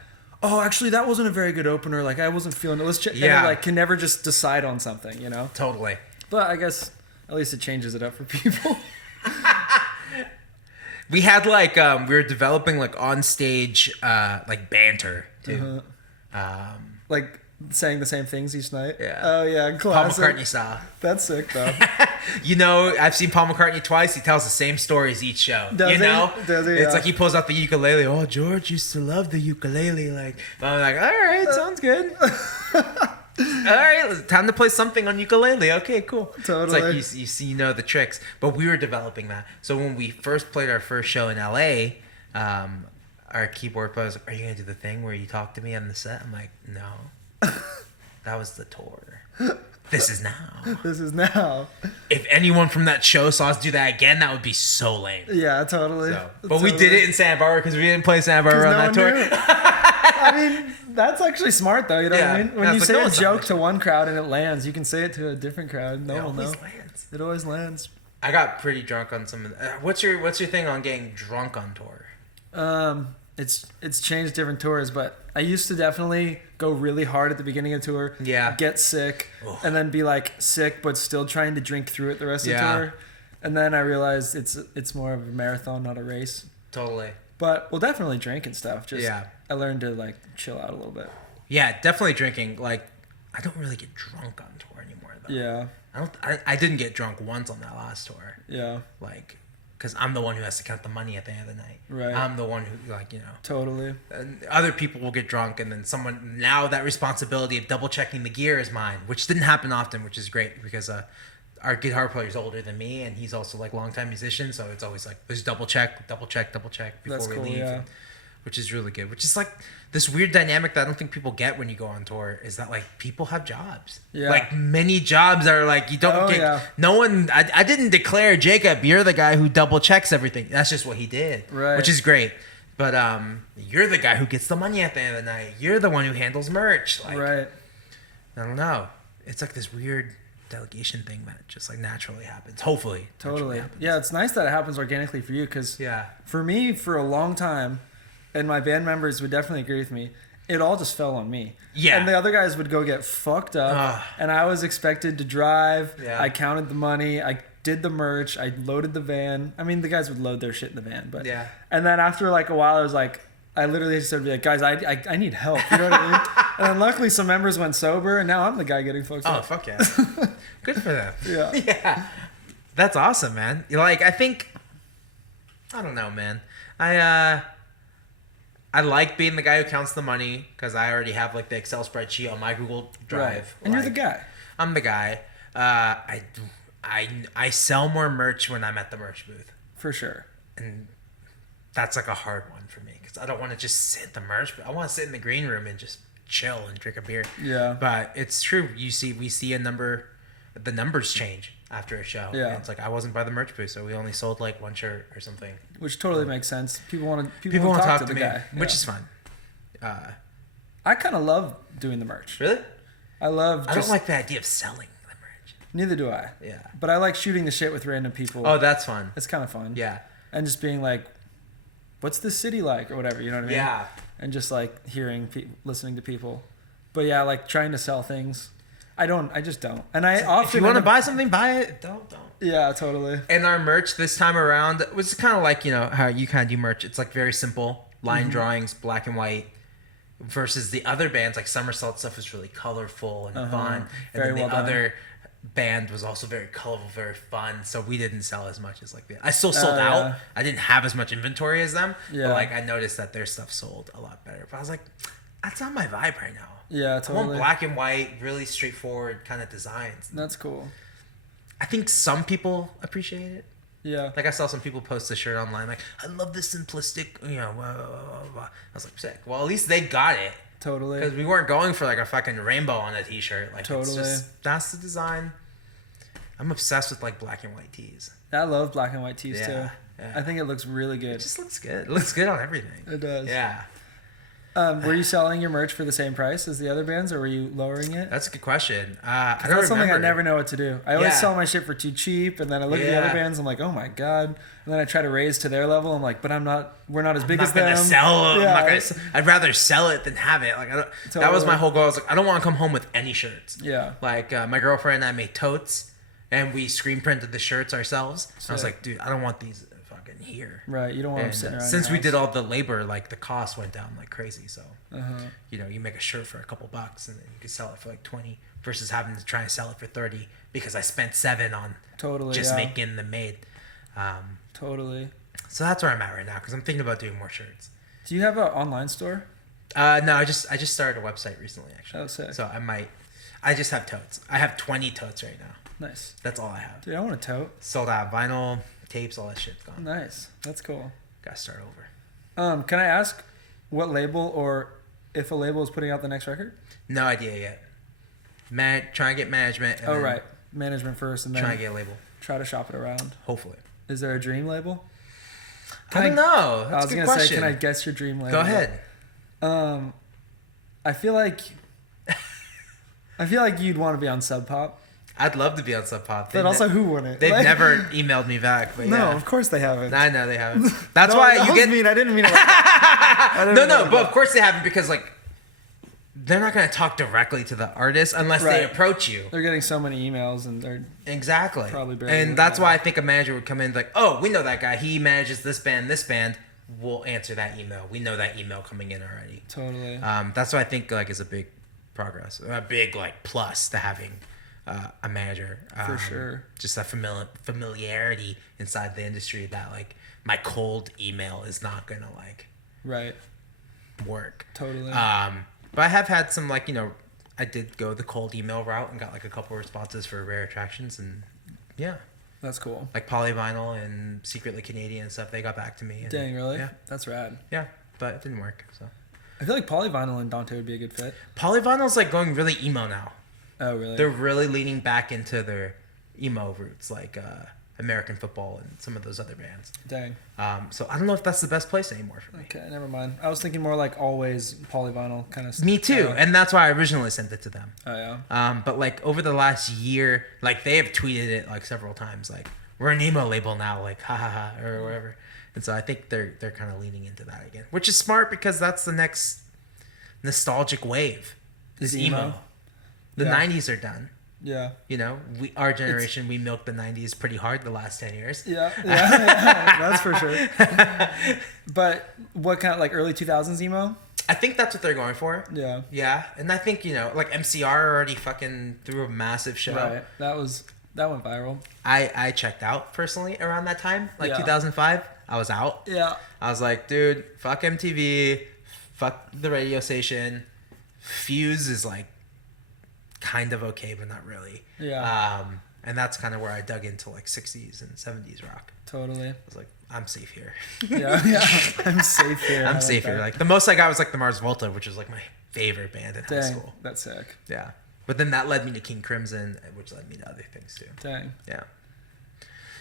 oh, actually that wasn't a very good opener. I wasn't feeling it. Let's check. Yeah. And can never just decide on something, Totally. But I guess at least it changes it up for people. We had we were developing on stage banter too. Saying the same things each night. Yeah. Oh yeah, Paul classic. McCartney style. That's sick though. You know, I've seen Paul McCartney twice. He tells the same stories each show. Does you know? Does he? It's like he pulls out the ukulele. Oh, George used to love the ukulele. Like, I'm like, all right, sounds good. All right, time to play something on ukulele. Okay, cool. Totally. It's like you see, you know the tricks. But we were developing that. So when we first played our first show in LA, our keyboard player was like, "Are you gonna do the thing where you talk to me on the set?" I'm like, "No, that was the tour. This is now. This is now." If anyone from that show saw us do that again, that would be so lame. Yeah, totally. So, but we did it in Santa Barbara because we didn't play Santa Barbara on that tour. I mean, that's actually smart though. You know what I mean? When you say a joke to one crowd and it lands, you can say it to a different crowd. No one will know. Lands. It always lands. I got pretty drunk on some of the, what's your thing on getting drunk on tour? It's changed different tours, but I used to definitely go really hard at the beginning of the tour. Yeah. Get sick, and then be like sick, but still trying to drink through it the rest of the Yeah. tour. And then I realized it's more of a marathon, not a race. Totally. But we'll definitely drink and stuff. Just Yeah. I learned to like chill out a little bit. Yeah, definitely drinking. Like, I don't really get drunk on tour anymore though. Yeah. I didn't get drunk once on that last tour. Yeah. Like, because I'm the one who has to count the money at the end of the night. Right. I'm the one who, like, you know. Totally. And other people will get drunk, and then now that responsibility of double checking the gear is mine, which didn't happen often, which is great because our guitar player is older than me, and he's also like longtime musician, so it's always like there's double check before That's we cool, leave, yeah. which is really good. Which is like this weird dynamic that I don't think people get when you go on tour is that like people have jobs. Yeah. Like many jobs are like you don't get yeah. no one. I didn't declare Jacob. You're the guy who double checks everything. That's just what he did, Right. which is great. But you're the guy who gets the money at the end of the night. You're the one who handles merch. Like, Right. I don't know. It's like this weird delegation thing that just like naturally happens. Hopefully. Totally. naturally happens. Yeah, it's nice that it happens organically for you because Yeah. for me, for a long time, and my band members would definitely agree with me, it all just fell on me. Yeah. And the other guys would go get fucked up, and I was expected to drive. Yeah. I counted the money. I did the merch. I loaded the van. I mean, the guys would load their shit in the van, but Yeah. And then after like a while, I was like, I literally just started to be like, guys, I need help. You know what I mean? And then luckily some members went sober, and now I'm the guy getting fucked up. Oh, fuck yeah. Good for them. Yeah. Yeah. That's awesome, man. Like, I think, I don't know, man. I like being the guy who counts the money because I already have like the Excel spreadsheet on my Google Drive. Right. And you're the guy. I'm the guy. I sell more merch when I'm at the merch booth. For sure. And that's like a hard one for me because I don't want to just sit at the merch, but I want to sit in the green room and just chill and drink a beer. Yeah. But it's true. We see the numbers change after a show. Yeah. And it's like I wasn't by the merch booth, so we only sold like one shirt or something. Which totally makes sense. People want to Talk to the me, guy, which Yeah. is fun. I kind of love doing the merch. Really? I love. I don't like the idea of selling the merch. Neither do I. Yeah. But I like shooting the shit with random people. Oh, that's fun. It's kind of fun. Yeah. And just being like, "What's the city like?" or whatever. You know what I mean? Yeah. And just like listening to people. But yeah, like trying to sell things. I just don't. And I often. If you want to buy something, buy it. Don't. Yeah, totally. And our merch this time around was kind of like, you know, how you kind of do merch. It's like very simple line drawings, black and white, versus the other bands like Somersault stuff was really colorful and fun. And Very then the well done. other band was also very colorful, very fun. So we didn't sell as much as like the. I still sold out. Yeah. I didn't have as much inventory as them. Yeah. But like I noticed that their stuff sold a lot better. But I was like, that's not my vibe right now. Yeah, I totally. want black and white, really straightforward kind of designs. That's cool. I think some people appreciate it. Yeah. Like I saw some people post the shirt online, like I love this simplistic, you know. Blah, blah, blah, blah. I was like, sick. Well, at least they got it Totally. because we weren't going for like a fucking rainbow on a t-shirt. Like Totally. it's just that's the design. I'm obsessed with like black and white tees. I love black and white tees Yeah, too. yeah. I think it looks really It good. just looks good. It looks good on everything. It does. Yeah, Were you selling your merch for the same price as the other bands, or were you lowering it? that's a good question. I don't That's something I remember. never know what to do. I always Yeah. sell my shit for too cheap, and then I look at the Yeah. other bands, I'm like, oh my god. And then I try to raise to their level. I'm like, but we're not as big I'm as not gonna them. sell. Yeah. I'm not gonna, I'd rather sell it than have it. Like that was Totally. my whole goal. I was like, I don't want to come home with any shirts. Yeah. Like my girlfriend and I made totes, and we screen printed the shirts ourselves. And I was Sick. like, dude, I don't want these fucking here. Right. You don't want them And sitting around. since your we house. did all the labor, like the cost went down like crazy. So Uh-huh. you make a shirt for a couple bucks and then you could sell it for like 20 versus having to try and sell it for 30 because I spent 7 on just making them made. Totally. So that's where I'm at right now because I'm thinking about doing more shirts. Do you have an online store? No, I just started a website recently actually. Oh, sick. So I just have totes. I have 20 totes right now. Nice. That's all I have. Dude, I want a tote. Sold out vinyl, tapes, all that shit's gone. Nice. That's cool. Gotta start over. Can I ask what label or if a label is putting out the next record? No idea yet. Try and get management. And right. Management first and then try and get a label. try to shop it around. Hopefully. Is there a dream label? I don't know. That's I was a good gonna question. say, can I guess your dream label? Go ahead. I feel like you'd want to be on Sub Pop. I'd love to be on Sub Pop. But also, who wouldn't? They've never emailed me back. But No, yeah. of course they haven't. I know they haven't. That's why you get. Mean. I didn't mean it. Like that. No, but of course they haven't because like they're not going to talk directly to the artist unless they approach you. They're getting so many emails and they're exactly probably barely and that's why I think a manager would come in like, oh, we know that guy. He manages this band. We'll answer that email. We know that email coming in already. Totally. That's what I think like is a big progress, a big like plus to having a manager. For sure. Just that familiarity inside the industry that like my cold email is not gonna like work. Totally. But I have had some like I did go the cold email route and got like a couple responses for Rare Attractions and yeah. That's cool. Like Polyvinyl and Secretly Canadian and stuff, they got back to me. And, dang, really? Yeah. That's rad. Yeah, but it didn't work. So I feel like Polyvinyl and Dante would be a good fit. Polyvinyl's like going really emo now. Oh, really? They're really leaning back into their emo roots, like American Football and some of those other bands. Dang. So I don't know if that's the best place anymore for me. Okay, never mind. I was thinking more like Always Polyvinyl kind of stuff. Me too, and that's why I originally sent it to them. Oh, yeah. But like over the last year, like they have tweeted it like several times, like we're an emo label now, like ha ha ha or whatever. And so I think they're kind of leaning into that again, which is smart because that's the next nostalgic wave. Is emo. The 90s are done. Yeah. Our generation, we milked the 90s pretty hard the last 10 years. Yeah, that's for sure. But what kind of like early 2000s emo? I think that's what they're going for. Yeah. Yeah. And I think, like MCR already fucking threw a massive show. Right. That went viral. I checked out personally around that time, like 2005. I was out. Yeah. I was like, dude, fuck MTV, fuck the radio station. Fuse is like kind of okay, but not really. Yeah. And that's kind of where I dug into like 60s and 70s rock. Totally. I was like, I'm safe here. Yeah. I'm safe here. I'm safe here. Like the most I got was like the Mars Volta, which was like my favorite band in high school. That's sick. Yeah. But then that led me to King Crimson, which led me to other things too. Dang. Yeah.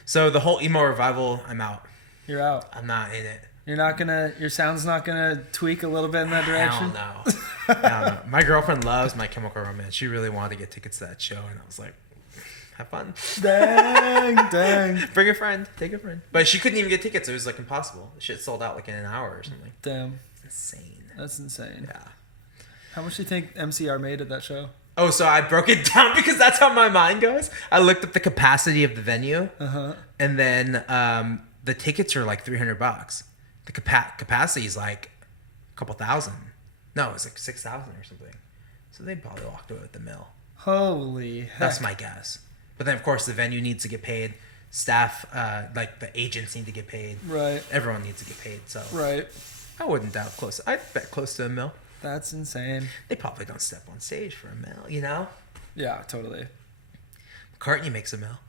So the whole emo revival, I'm out. You're out. I'm not in it. Your sound's not gonna tweak a little bit in that direction? Hell no. Hell no. My girlfriend loves My Chemical Romance. She really wanted to get tickets to that show, and I was like, have fun. Dang. Bring a friend. Take a friend. But she couldn't even get tickets. It was like impossible. The shit sold out like in an hour or something. Damn. Insane. That's insane. Yeah. How much do you think MCR made at that show? Oh, so I broke it down because that's how my mind goes. I looked up the capacity of the venue, and then the tickets are like $300. The capacity is like a couple thousand. No, it was like 6,000 or something. So they probably walked away with the mill. Holy heck. That's my guess. But then, of course, the venue needs to get paid. Staff, like the agents need to get paid. Right. Everyone needs to get paid. So right. I wouldn't doubt close. I'd bet close to a mill. That's insane. They probably don't step on stage for a mill, Yeah, totally. McCartney makes a mill.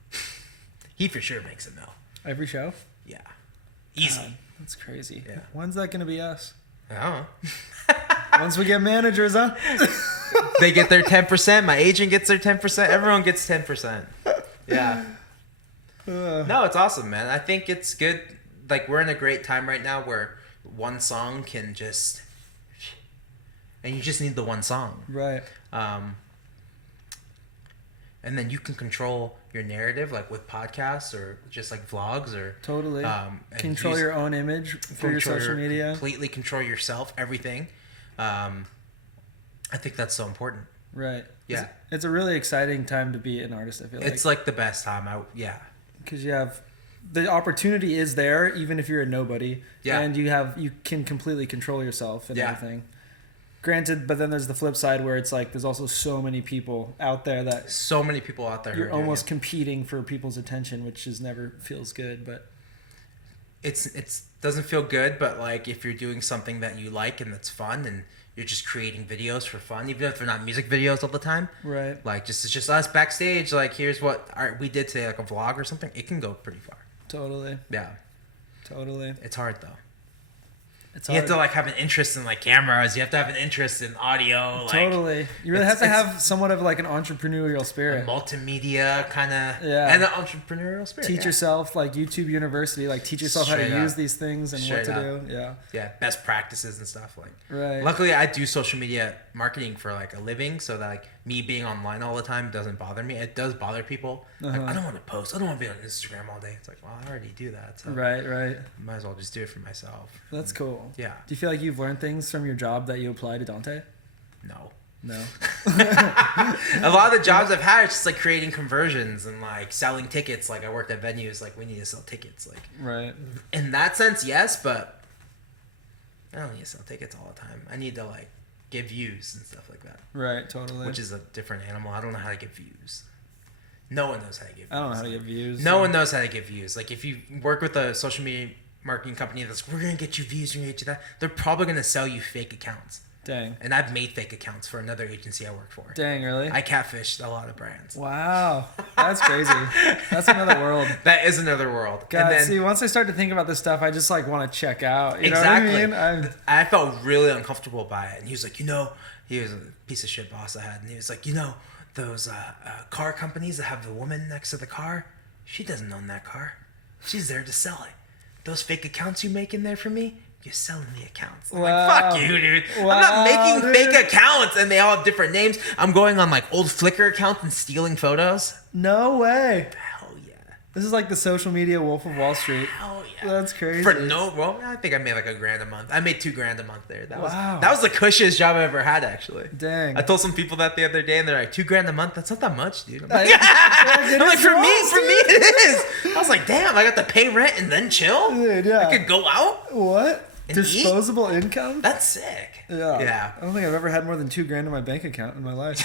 He for sure makes a mill. Every show? Yeah. Easy. God, that's crazy. Yeah. When's that going to be us? I don't know. Once we get managers, huh? They get their 10%. My agent gets their 10%. Everyone gets 10%. Yeah. No, it's awesome, man. I think it's good. Like, we're in a great time right now where one song can just... And you just need the one song. Right. And then you can control your narrative, like with podcasts or just like vlogs or... Totally. Control your own image for your social media. Completely control yourself, everything. I think that's so important. Right. Yeah. It's a really exciting time to be an artist, I feel like. It's like the best time. Yeah. Because you have the opportunity is there, even if you're a nobody. Yeah. And you can completely control yourself and Yeah. everything. Granted, but then there's the flip side where it's like there's also so many people out there that So many people out there. you're almost competing for people's attention, which is never feels good. But it's doesn't feel good, but like if you're doing something that you like and that's fun and you're just creating videos for fun, even if they're not music videos all the time, right, like it's just us backstage, like here's what we did today, like a vlog or something, it can go pretty far. totally, Yeah, it's hard though. It's you hard. have to like have an interest in like cameras, you have to have an interest in audio, like Totally. You really have to have somewhat of like an entrepreneurial spirit. Multimedia kind of, Yeah. and an entrepreneurial spirit. Teach yourself, like YouTube University, like teach yourself how Straight to up. use these things and Straight what to up. do. Yeah. Yeah, best practices and stuff like. Right. Luckily, I do social media marketing for like a living, so that like me being online all the time doesn't bother me. It does bother people. Like, I don't want to post. I don't want to be on Instagram all day. It's like, well, I already do that. So Right. might as well just do it for myself. That's cool. Yeah. Do you feel like you've learned things from your job that you apply to Dante? No. No. A lot of the jobs I've had, it's just like creating conversions and like selling tickets. Like I worked at venues, like we need to sell tickets. Like Right. in that sense, yes, but I don't need to sell tickets all the time. I need to like get views and stuff like that. Right. Totally. Which is a different animal. I don't know how to get views. No one knows how to get views. I don't know how to get views. No one knows how to get views. Like if you work with a social media marketing company that's, we're going to get you views, we're going to get you that, they're probably going to sell you fake accounts. Dang. And I've made fake accounts for another agency I work for. Dang, really? I catfished a lot of brands. Wow. That's crazy. That's another world. That is another world. God, and then, see, once I start to think about this stuff, I just like want to check out. You exactly. know what I mean? I felt really uncomfortable by it. And he was like, he was a piece of shit boss I had. And he was like, those car companies that have the woman next to the car, she doesn't own that car. She's there to sell it. Those fake accounts you make in there for me, you're selling the accounts. I'm like, fuck you, dude. Wow, I'm not making dude. fake accounts and they all have different names. I'm going on like old Flickr accounts and stealing photos. No way. Hell yeah. This is like the social media Wolf of Wall Street. Hell yeah. That's crazy. I think I made like $1,000 a month. I made $2,000 a month there. Wow. That was the cushiest job I ever had, actually. Dang. I told some people that the other day, and they're like, $2,000 a month? That's not that much, dude. I'm It like, is for me, gross, it is. I was like, damn, I got to pay rent and then chill? Dude, yeah. I could go out? What? And Disposable income? That's sick. Yeah. I don't think I've ever had more than $2,000 in my bank account in my life.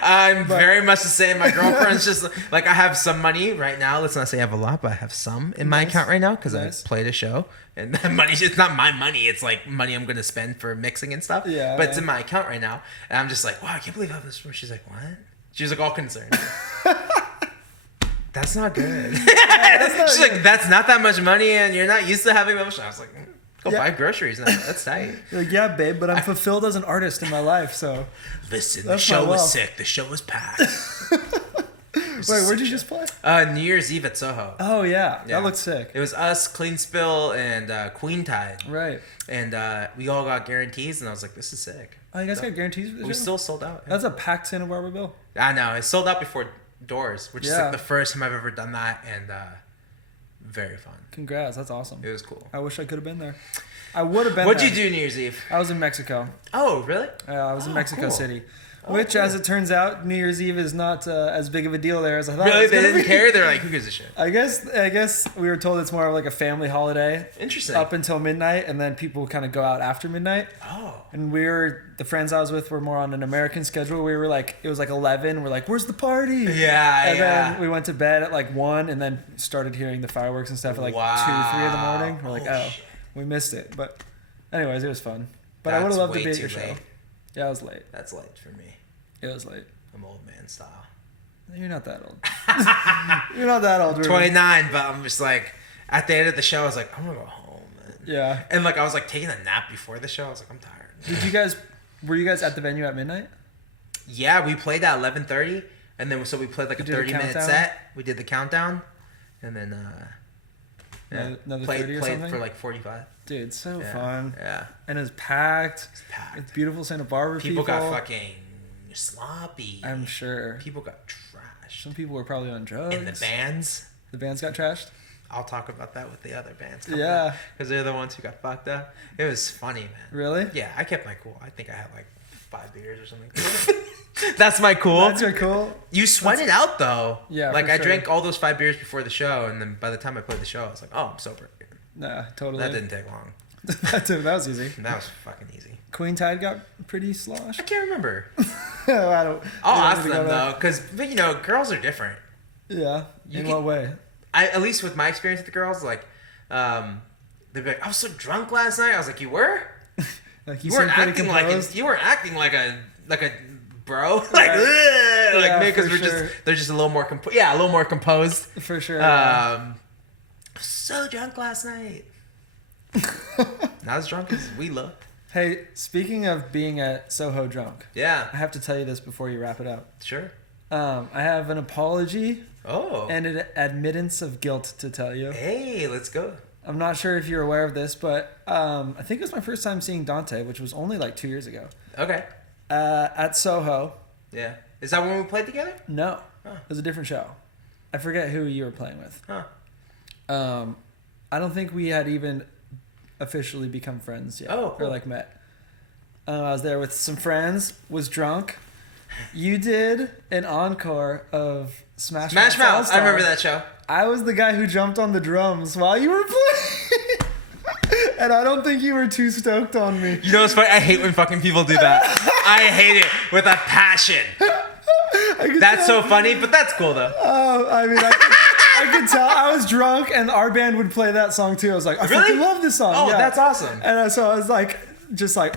I'm very much the same. My girlfriend's just like, I have some money right now. Let's not say I have a lot, but I have some in my account right now because I played a show. And that money, it's not my money. It's like money I'm going to spend for mixing and stuff. Yeah. But it's in my account right now. And I'm just like, wow, I can't believe I have this. She's like, what? She's like all concerned. That's not good. She's like, that's not that much money and you're not used to having that much. I was like, go buy groceries now. That's tight. You're like, yeah, babe, but I'm fulfilled as an artist in my life, so. Listen, That's the show my was wealth. sick. The show was packed. Wait, where'd you just play? New Year's Eve at Soho. Oh, yeah. Yeah. That looked sick. It was us, Clean Spill, and Queen Tide. Right. And we all got guarantees, and I was like, this is sick. Oh, you guys got guarantees for the We show? still sold out. That's a packed Santa Barbara bill. I know. It sold out before doors, which is Yeah. like the first time I've ever done that, and very fun. Congrats. That's awesome. It was cool. I wish I could have been there. I would have been What'd there. you do New Year's Eve? I was in Mexico. Oh, really? I was in Mexico cool. City. Oh, Which, cool. as it turns out, New Year's Eve is not as big of a deal there as I thought. it Really? was They gonna didn't be. care? They're like, who gives a shit? I guess we were told it's more of like a family holiday Interesting. up until midnight, and then people kind of go out after midnight. Oh. And the friends I was with were more on an American schedule. We were like, it was like 11. We're like, where's the party? Yeah, And yeah. then we went to bed at like 1 and then started hearing the fireworks and stuff at like 2, 3 in the morning. We're like, Oh, oh, shit. we missed it. But anyways, it was fun. But I That's would have loved to way be at too your show. late. Yeah, I was late. That's late for me. It was late. I'm old man style. You're not that old. You're not that old. Ruben. 29, but I'm just like, at the end of the show, I was like, I'm gonna go home, man. Yeah. And like, I was like taking a nap before the show. I was like, I'm tired. Were you guys at the venue at midnight? Yeah, we played at 11:30, and then so we played like a You did a 30-minute countdown? set. We did the countdown, and then Another played 30 or something? for like 45. Dude, so Yeah, fun. Yeah, And it was packed. it's packed. It's beautiful Santa Barbara people. People got fucking sloppy. I'm sure. People got trashed. Some people were probably on drugs. And the bands. The bands got trashed? I'll talk about that with the other bands. Yeah. Because they're the ones who got fucked up. It was funny, man. Really? Yeah, I kept my cool. I think I had like 5 beers or something. That's my cool. That's your cool. You sweat it out though. Yeah, Like for I sure. drank all those 5 beers before the show, and then by the time I played the show, I was like, oh, I'm sober again. Nah, totally. That didn't take long. that was easy. That was fucking easy. Queen Tide got pretty sloshed. I can't remember. I don't. I'll we ask don't need to them go though, because you know, girls are different. there. Yeah. You In can- what way? At least with my experience with the girls, like, they'd be like, I was so drunk last night. I was like, you were? Like You seem weren't pretty acting composed. you weren't acting like a bro, like Right. like Yeah, me, because for sure. they're just a little more a little more composed. For sure. So drunk last night. Not as drunk as we look. Hey, speaking of being at Soho drunk, Yeah, I have to tell you this before you wrap it up. sure. I have an apology Oh, and an admittance of guilt to tell you. hey, let's go. I'm not sure if you're aware of this, but I think it was my first time seeing Dante, which was only like 2 years ago. Okay. At Soho. Yeah. Is that when we played together? No, Huh. it was a different show. I forget who you were playing with. Huh. I don't think we had even officially become friends yet. Oh, cool. Or like met. I was there with some friends, was drunk. You did an encore of Smash Smash Mouth. All-Star. I remember that show. I was the guy who jumped on the drums while you were playing. And I don't think you were too stoked on me. You know what's funny? I hate when fucking people do that. I hate it with a passion. That's so funny, but that's cool though. Oh, I mean, I could tell I was drunk, and our band would play that song too. I was like, I Really? fucking love this song. Oh, Yeah. that's awesome. And so I was like,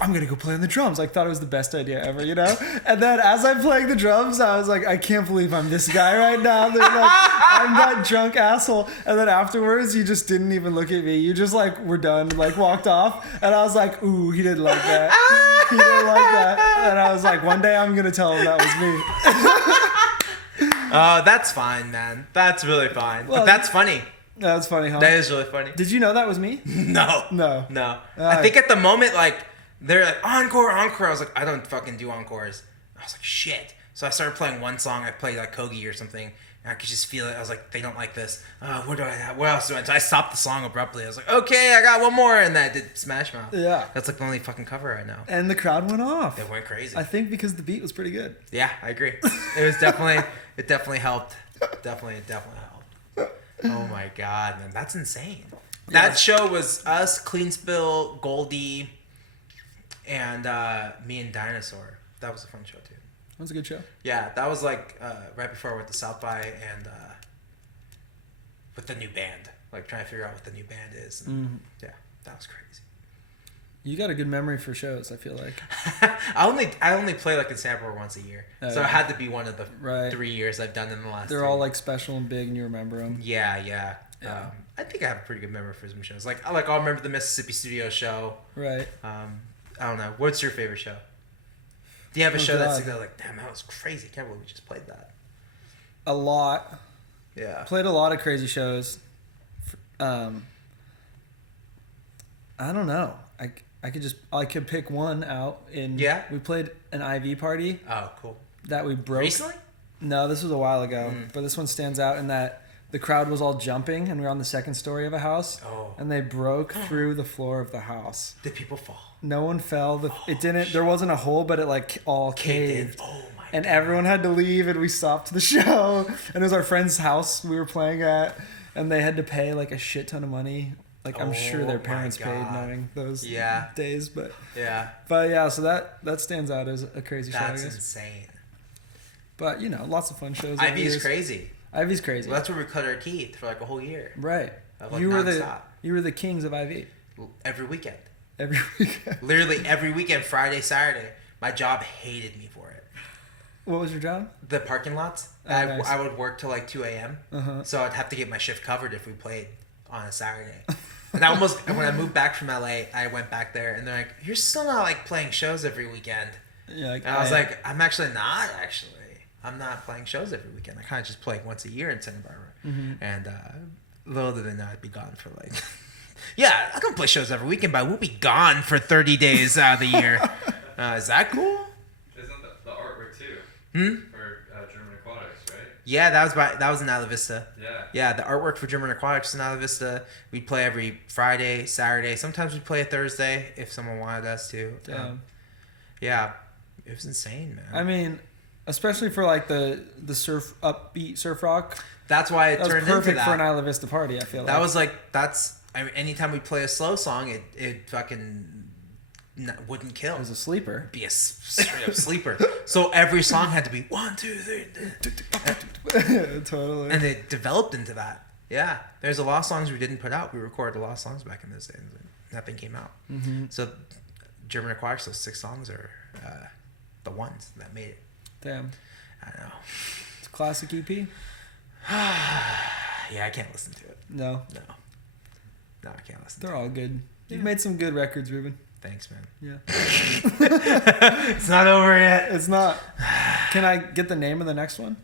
I'm gonna go play on the drums. Like, thought it was the best idea ever, you know. And then as I'm playing the drums, I was like, I can't believe I'm this guy right now. They're like, I'm that drunk asshole. And then afterwards, you just didn't even look at me. You just like were done, like walked off. And I was like, ooh, he didn't like that. He didn't like that. And I was like, one day I'm gonna tell him that was me. That's fine, man. That's really fine. Well, but that's funny. That was funny, huh? That is really funny. Did you know that was me? No. No. No. I think at the moment, like, they're like, encore, encore. I was like, I don't fucking do encores. I was like, shit. So I started playing one song. I played like Kogi or something. And I could just feel it. I was like, they don't like this. What else do I do? So I stopped the song abruptly. I was like, okay, I got one more. And then I did Smash Mouth. Yeah. That's like the only fucking cover I know. And the crowd went off. It went crazy. I think because the beat was pretty good. Yeah, I agree. It was definitely, it definitely helped. It definitely helped. Oh my god, man, that's insane. Yeah. That show was us, Clean Spill, Goldie, and me and Dinosaur. That was a fun show too. That was a good show. Yeah, that was like right before I went to South by and with the new band, like trying to figure out what the new band is. And, yeah, that was crazy. You got a good memory for shows, I feel like. I only play like in Sanford once a year, so yeah. it had to be one of the Right. 3 years I've done in the last. They're all like special and big, and you remember them. Yeah, yeah. Yeah. I think I have a pretty good memory for some shows. I'll remember the Mississippi Studio show. Right. I don't know. What's your favorite show? Do you have a show God. that's like, damn, that was crazy. I can't believe we just played that. A lot. Yeah. Played a lot of crazy shows. I don't know. I could pick one out in. Yeah? We played an IV party Oh, cool. that we broke. Recently? No, this was a while ago. But this one stands out in that the crowd was all jumping, and we were on the second story of a house. Oh. And they broke through the floor of the house. Did people fall? No one fell. It didn't. There wasn't a hole, but it like all Caved in. caved. Oh my And god. everyone had to leave, and we stopped the show. And it was our friend's house we were playing at, and they had to pay like a shit ton of money. Like I'm sure Oh their my parents paid God. knowing those Yeah. days, but Yeah. yeah. So that stands out as a crazy show, I That's guess. insane. But you know, lots of fun shows. over Ivy the is years. crazy. Ivy's crazy. Well, that's where we cut our teeth for like a whole year. Right. Of, like, you were nonstop. the kings of Ivy Every weekend. every weekend. Literally every weekend, Friday, Saturday. My job hated me for it. What was your job? The parking lots. Oh, nice. I would work till like 2 a.m. Uh-huh. So I'd have to get my shift covered if we played on a Saturday. And when I moved back from LA, I went back there and they're like, "You're still not like playing shows every weekend." Yeah. Like, And I was like, "I'm actually not actually. I'm not playing shows every weekend. I kind of just play once a year in Santa Barbara." Mm-hmm. And little did they know I'd be gone for like. Yeah, I can play shows every weekend, but I won't be gone for 30 days out of the year. Is that cool? Isn't the artwork too? For German Aquatics, right? Yeah, that was in Isla Vista. Yeah. Yeah, the artwork for German Aquatics in Isla Vista. We'd play every Friday, Saturday. Sometimes we'd play a Thursday if someone wanted us to. Damn. Yeah, it was insane, man. I mean, especially for like the surf upbeat surf rock. That's why it That was turned into perfect that. for an Isla Vista party. I feel That like was like I mean, anytime we play a slow song, it fucking wouldn't kill. it was a sleeper. Be a straight up sleeper. So every song had to be 1, 2, 3, Totally. and it developed into that. Yeah, there's a lot of songs we didn't put out. We recorded a lot of songs back in those days, and nothing came out. Mm-hmm. So German Aquatics, those 6 songs are the ones that made it. Damn. I know. It's a classic EP. Yeah, I can't listen to it. No, No, I can't listen. they're to it. all good. You've Yeah. made some good records, Ruben. Thanks, man. Yeah. It's not over yet. It's not. Can I get the name of the next one?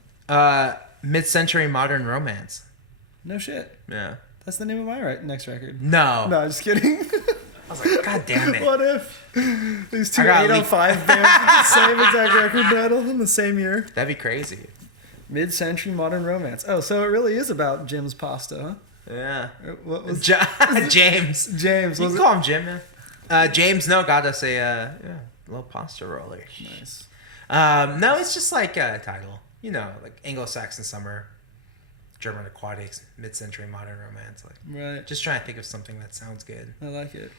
Mid-century modern romance. No shit. Yeah. That's the name of my next record. No. No, just kidding. I was like, God damn it. What if these two I got 805 bands with the same exact record title in the same year? That'd be crazy. Mid-century modern romance. Oh, so it really is about Jim's pasta, huh? Yeah. What was James. James? You Was can it? call him Jim, man. James, no, got us a little pasta roller. Nice. No, it's just like a title. You know, like Anglo-Saxon Summer, German Aquatics, Mid-Century Modern Romance. Like, Right. just trying to think of something that sounds good. I like it.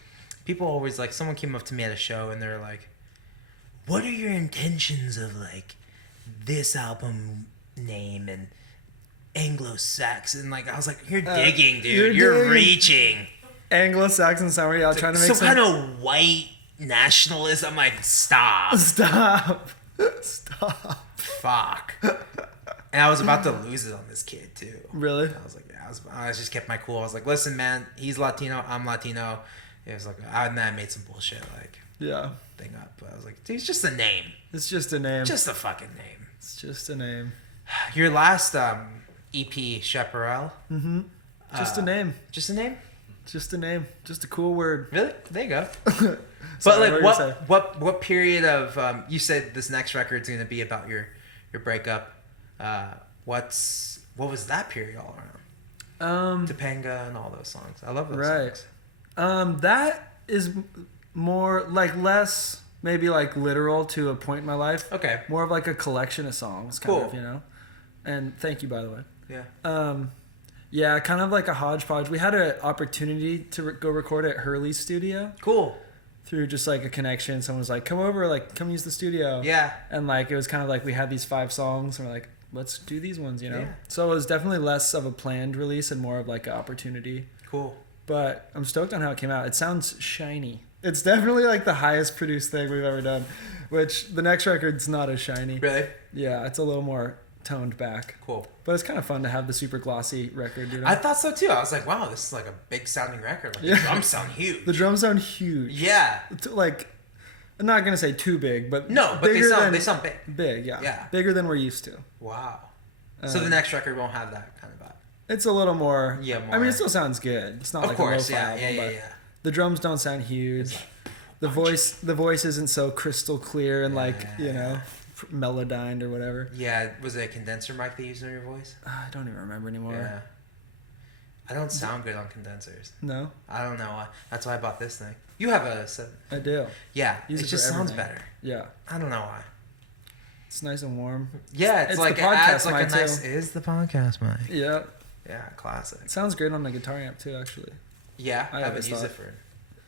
People always like, someone came up to me at a show and they're like, what are your intentions of like this album name and Anglo-Saxon? Like, I was like, you're digging, dude. You're digging. reaching. Anglo-Saxon summer. Yeah, trying to make some kind of white nationalist. I'm like, stop. Stop. Fuck. And I was about to lose it on this kid too. Really? I was like, yeah, I just kept my cool. I was like, listen, man, he's Latino, I'm Latino. It was like, and then I made some bullshit like Yeah. thing up. But I was like, dude, it's just a name. It's just a name. Just a fucking name. It's just a name. Your last EP, Chaparral. Mm-hmm. Just a name. Just a name? Just a name. Just a cool word. Really? There you go. Sorry, But like, what were you gonna say? what period of you said this next record's gonna be about your breakup? What was that period all around? Topanga and all those songs. I love those songs. That is more like less maybe like literal to a point in my life. Okay. More of like a collection of songs, kind Cool. of, you know. And thank you, by the way. Yeah. Yeah, kind of like a hodgepodge. We had an opportunity to go record at Hurley's studio Cool. through just like a connection. Someone was like, "Come over, like come use the studio." Yeah. And like it was kind of like we had these 5 songs, and we're like, let's do these ones, you know. Yeah. So it was definitely less of a planned release and more of like an opportunity. Cool. But I'm stoked on how it came out. It sounds shiny. It's definitely like the highest produced thing we've ever done, which the next record's not as shiny. Really? Yeah, it's a little more toned back. Cool. But it's kind of fun to have the super glossy record, you know? I thought so too. I was like, wow, this is like a big sounding record. Like, the drums sound huge. The drums sound huge. Yeah. It's like, I'm not going to say too big, but No, but bigger they sound big. Big, yeah. Yeah. Bigger than we're used to. Wow. So the next record won't have that kind of vibe. It's a little more. Yeah, I mean, it still sounds good. It's not Of like course, a lo-fi yeah, album, yeah, but yeah. the drums don't sound huge. The voice isn't so crystal clear and like, you know, melodined or whatever. Yeah, was it a condenser mic they used on your voice? I don't even remember anymore. Yeah. I don't sound good on condensers. No, I don't know why. That's why I bought this thing. You have a 7. I do. Yeah, Use it it just for sounds everything. better. Yeah, I don't know why. it's nice and warm. Yeah, it's like the it adds podcast like a mic, nice. too. It is the podcast mic. Yeah, Yeah, classic. it sounds great on the guitar amp too, actually. Yeah, I haven't always used it thought.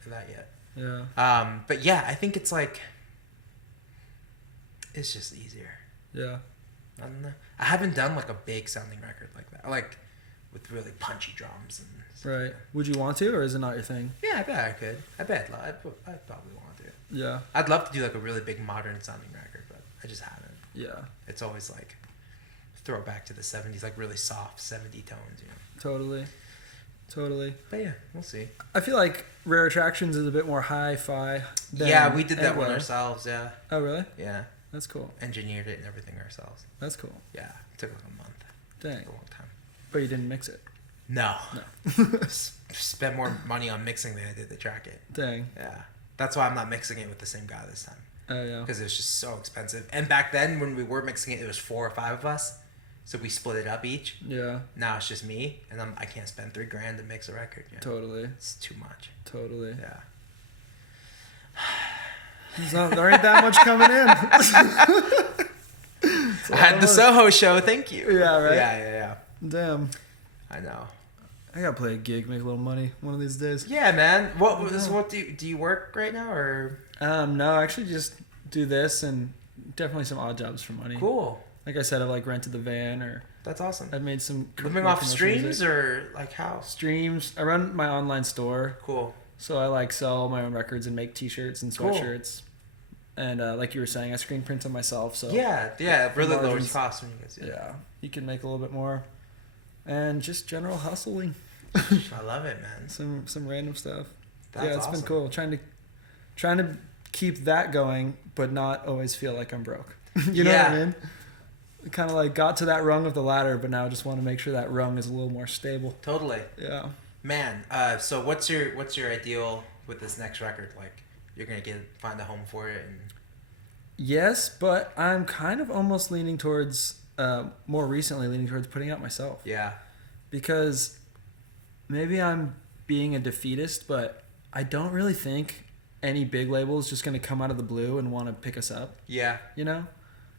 for that yet. Yeah, But yeah, I think it's like it's just easier. yeah. I don't know. I haven't done like a big sounding record like that, like with really punchy drums and stuff. Right. Would you want to, or is it not your thing? Yeah, I bet I could. I bet I'd probably want to. Yeah, I'd love to do like a really big modern sounding record, but I just haven't. yeah. It's always like throwback to the 70s, like really soft 70 tones, you know. Totally. But yeah, we'll see. I feel like Rare Attractions is a bit more hi-fi. Yeah, we did that one Anglo. ourselves. Yeah, Oh, really? yeah. That's cool. Engineered it and everything ourselves. That's cool. Yeah, it took like a month. Dang. Took a long time. But you didn't mix it. No. No. Spent more money on mixing than I did to track it. Dang. Yeah. That's why I'm not mixing it with the same guy this time. Oh, yeah. Because it was just so expensive. And back then, when we were mixing it, it was 4 or 5 of us. So we split it up each. Yeah, Now it's just me, and I can't spend $3,000 to mix a record. You know? totally. It's too much. Totally. Yeah. There ain't that much coming in. I had the Soho show. Thank you. Yeah, right? Yeah. Damn. I know. I gotta play a gig, make a little money one of these days. Yeah, man. What do you work right now or? No, I actually just do this and definitely some odd jobs for money. Cool. Like I said, I've like rented the van or that's awesome. I've made some living off streams or like how? Streams. I run my online store. Cool. So I like sell my own records and make T-shirts and sweatshirts. Cool. And like you were saying, I screen print them myself. So yeah, really lowers cost when you guys. Yeah, you can make a little bit more, and just general hustling. I love it, man. Some random stuff. That's it's awesome. been cool. Trying to keep that going, but not always feel like I'm broke. You know what I mean? Kind of like got to that rung of the ladder, but now I just want to make sure that rung is a little more stable. Totally. Yeah. Man, so what's your ideal with this next record? Like, you're gonna find a home for it, and yes, but I'm kind of almost leaning towards more recently leaning towards putting out myself. Yeah. Because maybe I'm being a defeatist, but I don't really think any big label is just going to come out of the blue and want to pick us up. Yeah. You know?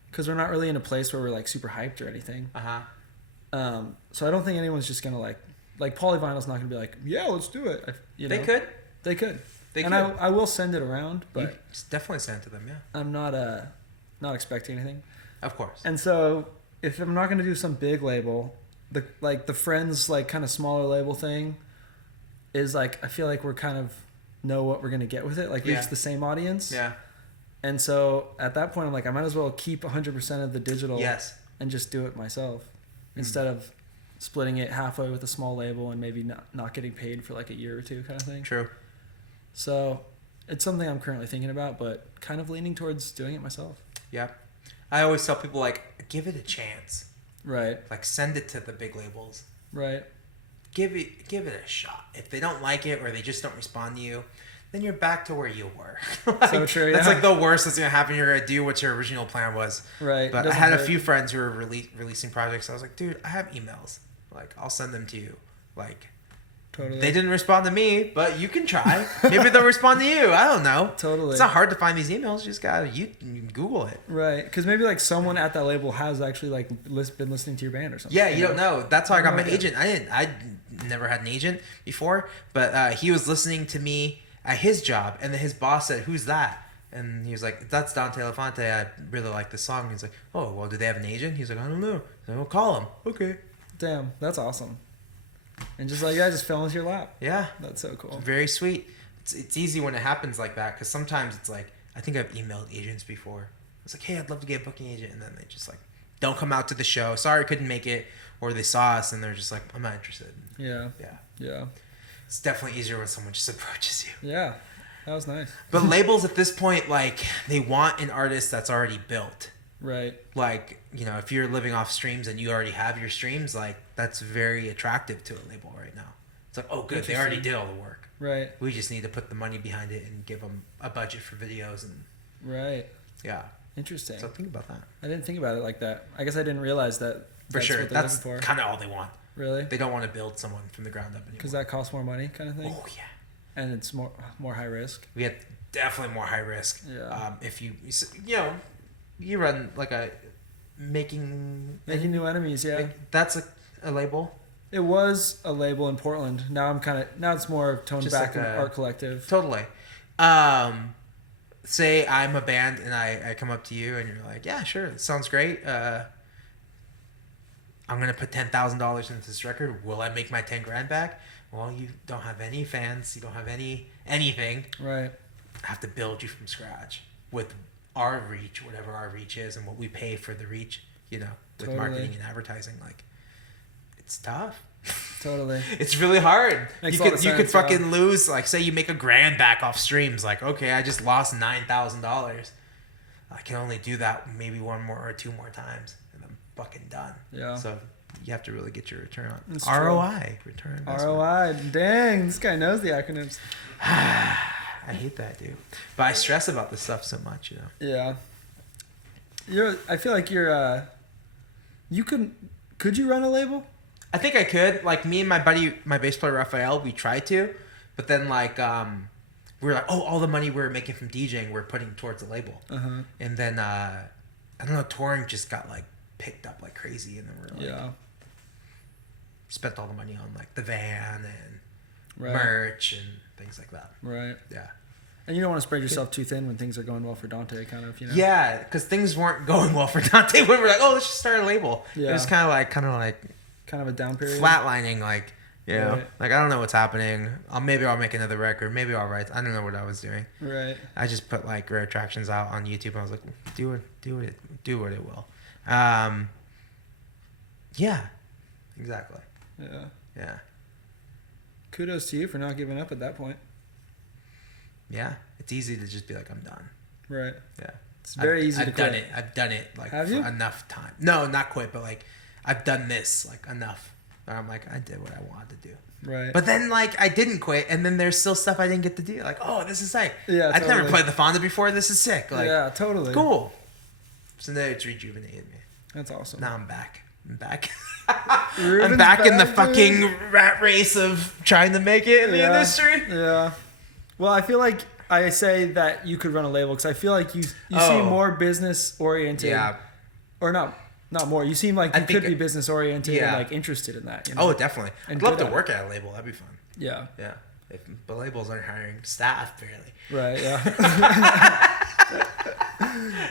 Because we're not really in a place where we're like super hyped or anything. Uh-huh. So I don't think anyone's just going to like Polyvinyl's not going to be like, yeah, let's do it. You know? They could. They could. They and could. I will send it around, but you definitely send it to them, yeah. I'm not expecting anything. Of course. And so if I'm not going to do some big label, the Friends like kind of smaller label thing is like I feel like we're kind of know what we're going to get with it, like reach the same audience. Yeah. And so at that point I'm like I might as well keep 100% of the digital and just do it myself instead of splitting it halfway with a small label and maybe not getting paid for like a year or two kind of thing. True. So it's something I'm currently thinking about, but kind of leaning towards doing it myself. Yeah. I always tell people like give it a chance. Right. Like send it to the big labels. Right. Give it a shot. If they don't like it or they just don't respond to you, then you're back to where you were. So true. Yeah. That's like the worst that's gonna happen. You're gonna do what your original plan was. Right. But I had a few friends who were releasing projects. I was like, dude, I have emails. Like I'll send them to you. Like. Totally. They didn't respond to me, but you can try. Maybe they'll respond to you. I don't know. Totally. It's not hard to find these emails. You just gotta you Google it. Right, because maybe like someone at that label has actually like been listening to your band or something. Yeah, you don't know. That's how I got my agent. I never had an agent before, but he was listening to me at his job, and then his boss said, "Who's that?" And he was like, "That's Dante Elephante. I really like this song." He's like, "Oh, well, do they have an agent?" He's like, "I don't know." So we'll call him. Okay. Damn, that's awesome. And just like, just fell into your lap. Yeah. That's so cool. Very sweet. It's easy when it happens like that because sometimes it's like, I think I've emailed agents before. It's like, hey, I'd love to get a booking agent. And then they just like, don't come out to the show. Sorry, couldn't make it. Or they saw us and they're just like, I'm not interested. Yeah. Yeah. Yeah. It's definitely easier when someone just approaches you. Yeah. That was nice. But labels at this point, like, they want an artist that's already built. Right. Like, you know, if you're living off streams and you already have your streams, like, that's very attractive to a label right now. It's like, oh, good, they already did all the work. Right. We just need to put the money behind it and give them a budget for videos and... Right. Yeah. Interesting. So think about that. I didn't think about it like that. I guess I didn't realize that. For sure. That's kind of all they want. Really? They don't want to build someone from the ground up anymore. Because that costs more money kind of thing? Oh, yeah. And it's more high risk? We have definitely more high risk. Yeah. If you know, you run like a... Making new enemies, yeah. That's a label. It was a label in Portland. Now it's more toned Just back like in art collective. Totally. Say I'm a band and I come up to you and you're like, yeah, sure, it sounds great. I'm gonna put $10,000 into this record. Will I make my 10 grand back? Well, you don't have any fans. You don't have anything. Right. I have to build you from scratch with our reach, whatever our reach is, and what we pay for the reach. You know, with marketing and advertising, like it's tough. Totally. It's really hard. Makes you could fucking lose, like, say you make $1 grand back off streams. Like, okay, I just lost $9,000. I can only do that maybe one more or two more times, and I'm fucking done. Yeah. So you have to really get your return on It's ROI. Return on investment. ROI. Dang, this guy knows the acronyms. I hate that, dude. But I stress about this stuff so much, you know. Yeah. I feel like you're. Could you run a label? I think I could. Like, me and my buddy, my bass player Raphael, we tried to, but then like we were like, oh, all the money we were making from DJing we're putting towards the label. Uh-huh. And then I don't know, touring just got like picked up like crazy, and then we're like, Yeah. spent all the money on like the van and Right. merch and things like that. Right. Yeah. And you don't want to spread yourself too thin when things are going well for Dante, kind of, you know? Yeah, because things weren't going well for Dante when we're like, oh, let's just start a label. Yeah. It was kind of like Kind of a down period. flatlining, like, you know, Right. like I don't know what's happening. Maybe I'll make another record. Maybe I'll write. I don't know what I was doing. Right. I just put like Rare Attractions out on YouTube, and I was like, do what it will. Yeah, exactly. Yeah. Yeah, Kudos to you for not giving up at that point. yeah. It's easy to just be like, I'm done. Right. Yeah, It's very easy to I've quit. done it. I've done it like Have for you? enough time. No, not quit, but like I've done this like enough. And I'm like, I did what I wanted to do. Right. But then, like, I didn't quit, and then there's still stuff I didn't get to do. Like, oh, this is sick. Yeah, I've never totally. played the Fonda before. This is sick. Like, yeah, totally. cool. So now it's rejuvenated me. That's awesome. Now I'm back. I'm back Ruben's in the back, fucking dude. rat race of trying to make it in the industry. Yeah. Well, I feel like I say that you could run a label because I feel like you Oh. seem more business oriented. Yeah. Or not more. You seem like I you think could be business oriented yeah. and like interested in that. You know? Oh, definitely. And I'd love good to at work at a label. That'd be fun. Yeah. Yeah. But labels aren't hiring staff, barely. Right. Yeah.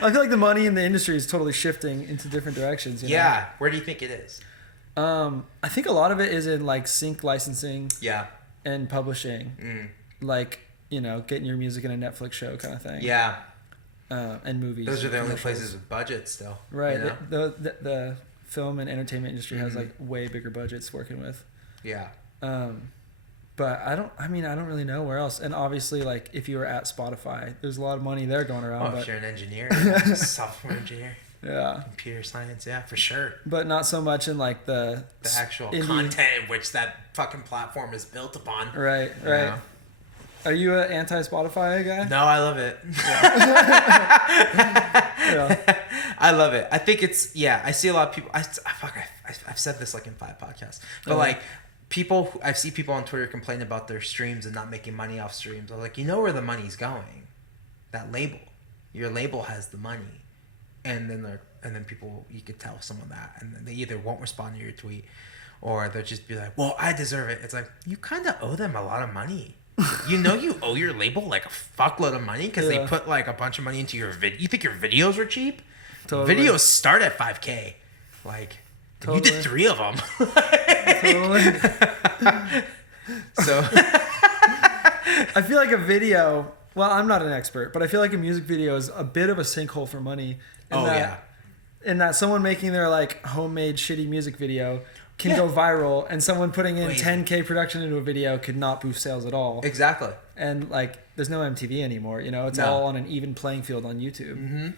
I feel like the money in the industry is totally shifting into different directions. You know? Yeah. Where do you think it is? I think a lot of it is in like sync licensing Yeah. and publishing, like, you know, getting your music in a Netflix show kind of thing. Yeah. And movies. Those are the only commercials. places with budget still. Right. You know? The film and entertainment industry has Mhm. like way bigger budgets working with. Yeah. But I don't really know where else. And obviously, like, if you were at Spotify, there's a lot of money there going around. Oh, but, if you're an engineer, software engineer, yeah. computer science, yeah, for sure. But not so much in like the The actual indie- content in which that fucking platform is built upon. Right. You Right. know? Are you an anti-Spotify guy? No, I love it. Yeah. I love it. I think it's, yeah, I see a lot of people. I've said this like in 5 podcasts, but like I see people on Twitter complain about their streams and not making money off streams. I'm like, you know where the money's going? That label. Your label has the money. And then people, you could tell someone that, and then they either won't respond to your tweet or they'll just be like, well, I deserve it. It's like, you kind of owe them a lot of money. You know, you owe your label like a fuckload of money because Yeah. they put like a bunch of money into your You think your videos were cheap? Totally. Videos start at $5,000. Like, you Totally. did 3 of them. Totally. So, I feel like a video. Well, I'm not an expert, but I feel like a music video is a bit of a sinkhole for money. In that someone making their like homemade shitty music video can go viral, and someone putting in Wait. 10K production into a video could not boost sales at all. Exactly. And like, there's no MTV anymore. You know, it's No. all on an even playing field on YouTube. Mm-hmm.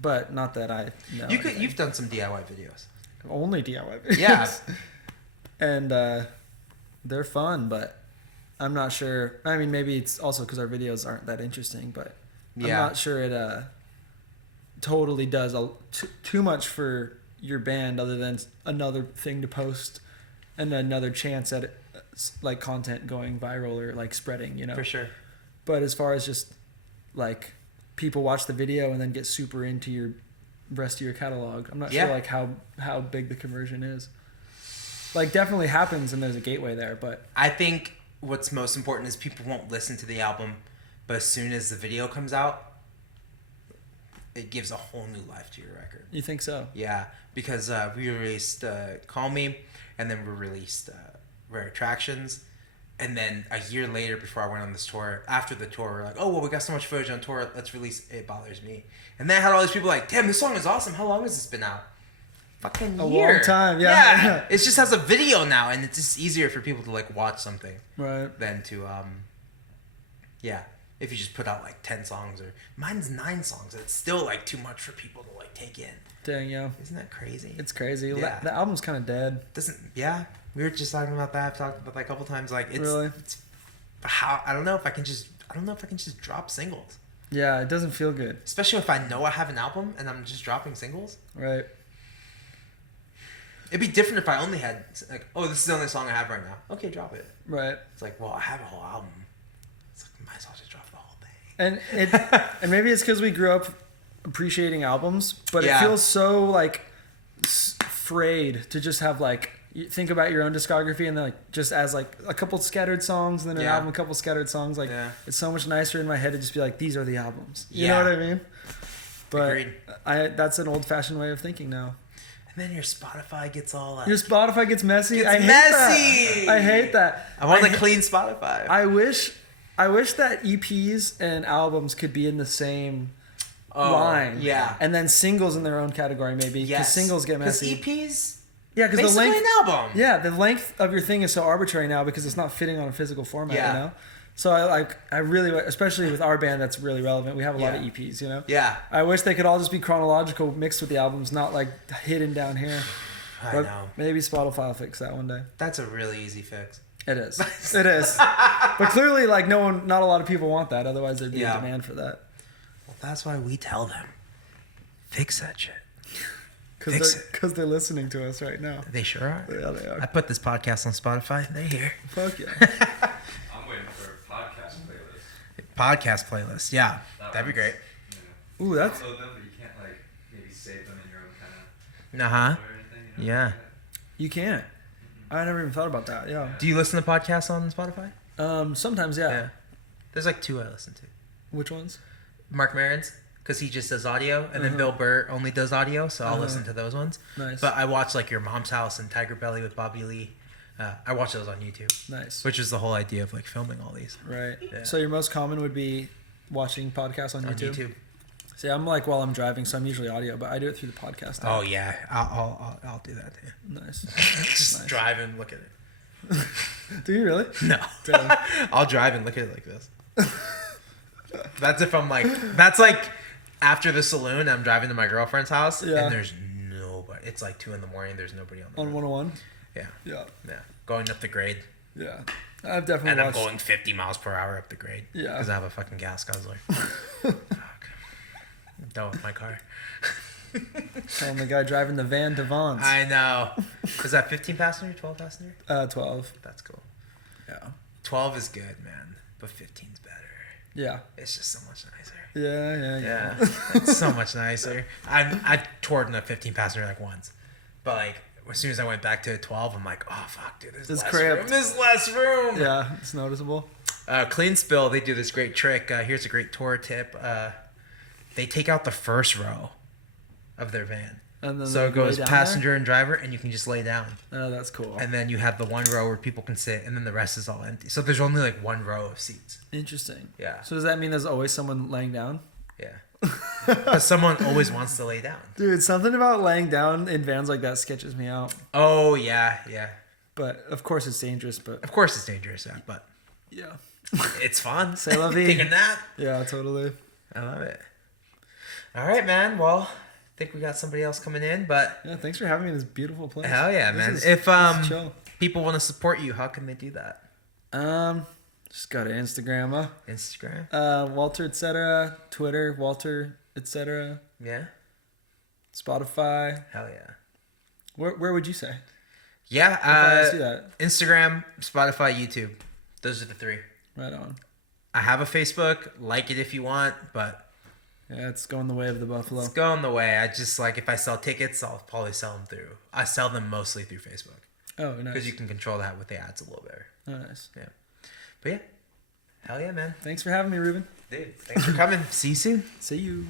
But not that I know. You've done some DIY videos. Only DIY videos. Yeah. And they're fun, but I'm not sure. I mean, maybe it's also because our videos aren't that interesting, but Yeah. I'm not sure it totally does too much for your band other than another thing to post and another chance at like content going viral or like spreading, you know. For sure. But as far as just like people watch the video and then get super into your rest of your catalog, I'm not sure like how big the conversion is. Like, definitely happens and there's a gateway there, but I think what's most important is people won't listen to the album, but as soon as the video comes out, it gives a whole new life to your record. you think so? Yeah, because we released Call Me, and then we released Rare Attractions, and then a year later, before I went on this tour, after the tour, we're like, oh, well, we got so much footage on tour, let's release It Bothers Me. And then I had all these people like, damn, this song is awesome. How long has this been out? Fucking A year. long time, yeah. It just has a video now, and it's just easier for people to like watch something Right. than to if you just put out like 10 songs, or mine's 9 songs. It's still like too much for people to like take in. Dang, yeah. Isn't that crazy? It's crazy. Yeah. The album's kind of dead. We were just talking about that. I've talked about that a couple times. Like, it's how I don't know if I can just drop singles. Yeah, it doesn't feel good. Especially if I know I have an album and I'm just dropping singles. Right. It'd be different if I only had like, oh, this is the only song I have right now. Okay, drop it. Right. It's like, well, I have a whole album. It's like, might as well just drop the whole thing. And maybe it's because we grew up appreciating albums, but Yeah. it feels so like afraid to just have like you think about your own discography and then like just as like a couple scattered songs and then an album, a couple scattered songs. Like it's so much nicer in my head to just be like, these are the albums. You know what I mean? But Agreed. That's an old fashioned way of thinking now. And then your Spotify gets all like... Your Spotify gets messy. It's I hate messy. That. I hate that. I want a clean Spotify. I wish that EPs and albums could be in the same line. Yeah. And then singles in their own category maybe. Because singles get messy. Because EPs... Yeah, because the length... an album. Yeah, the length of your thing is so arbitrary now because it's not fitting on a physical format, you know? So I really, especially with our band, that's really relevant. We have a lot of EPs, you know? Yeah. I wish they could all just be chronological mixed with the albums, not like hidden down here. I know. Maybe Spotify will fix that one day. That's a really easy fix. It is. It is. But clearly, like, not a lot of people want that. Otherwise, there'd be a demand for that. Well, that's why we tell them, fix that shit. Because they're listening to us right now. They sure are. Yeah, they are. I put this podcast on Spotify. They're here. Fuck yeah. I'm waiting for a podcast playlist. Podcast playlist. Yeah. That'd be great. You Ooh, that's... upload them, but you can't, like, maybe save them in your own kind of... Uh-huh. or anything, you know? Yeah. You can't. I never even thought about that, yeah. Do you listen to podcasts on Spotify? Sometimes, yeah. There's like 2 I listen to. Which ones? Mark Maron's, because he just does audio, and then Bill Burr only does audio, so I'll listen to those ones. Nice. But I watch like Your Mom's House and Tiger Belly with Bobby Lee. I watch those on YouTube. Nice. Which is the whole idea of like filming all these. Right. Yeah. So your most common would be watching podcasts on YouTube? See, I'm like while I'm driving, so I'm usually audio, but I do it through the podcast app. Oh yeah, I'll do that too. Nice. Just drive and look at it. Do you really? No. Damn. I'll drive and look at it like this. That's if I'm like, that's like after the saloon, I'm driving to my girlfriend's house and there's nobody. It's like 2 a.m. There's nobody on the road. 101? Yeah. Yeah. Yeah. Going up the grade. Yeah. I've definitely And watched... I'm going 50 miles per hour up the grade. Yeah. Because I have a fucking gas guzzler. Fuck. I'm done with my car. Telling the guy driving the van to Vaughn's. I know. Is that 15 passenger, 12 passenger? 12. That's cool. Yeah. 12 is good, man. But 15's better. Yeah. It's just so much nicer. Yeah. It's so much nicer. I toured in a 15 passenger like once. But like as soon as I went back to a 12, I'm like, oh fuck, dude, there's less room. There's less room. Yeah, it's noticeable. Clean Spill, they do this great trick. Here's a great tour tip. They take out the first row of their van. And then so it goes passenger and driver, and you can just lay down. Oh, that's cool. And then you have the one row where people can sit, and then the rest is all empty. So there's only like one row of seats. Interesting. Yeah. So does that mean there's always someone laying down? Yeah. Because someone always wants to lay down. Dude, something about laying down in vans like that sketches me out. Oh, yeah. But of course it's dangerous, but... Of course it's dangerous, yeah, but... Yeah. It's fun. C'est la vie. Take a nap. Yeah, totally. I love it. All right, man. Well... I think we got somebody else coming in, but yeah, thanks for having me in this beautiful place. Hell yeah, man. If people want to support you, how can they do that? Just go to Instagram. Instagram. Walter etc. Twitter Walter etc. Yeah. Spotify. Hell yeah. Where would you say? Yeah. See that. Instagram, Spotify, YouTube. Those are the 3. Right on. I have a Facebook. Like it if you want, but. Yeah, it's going the way of the buffalo. It's going the way. I just like if I sell tickets, I'll probably sell them through. I sell them mostly through Facebook. Oh, nice. Because you can control that with the ads a little better. Oh, nice. Yeah. But yeah. Hell yeah, man. Thanks for having me, Ruben. Dude, thanks for coming. See you soon. See you.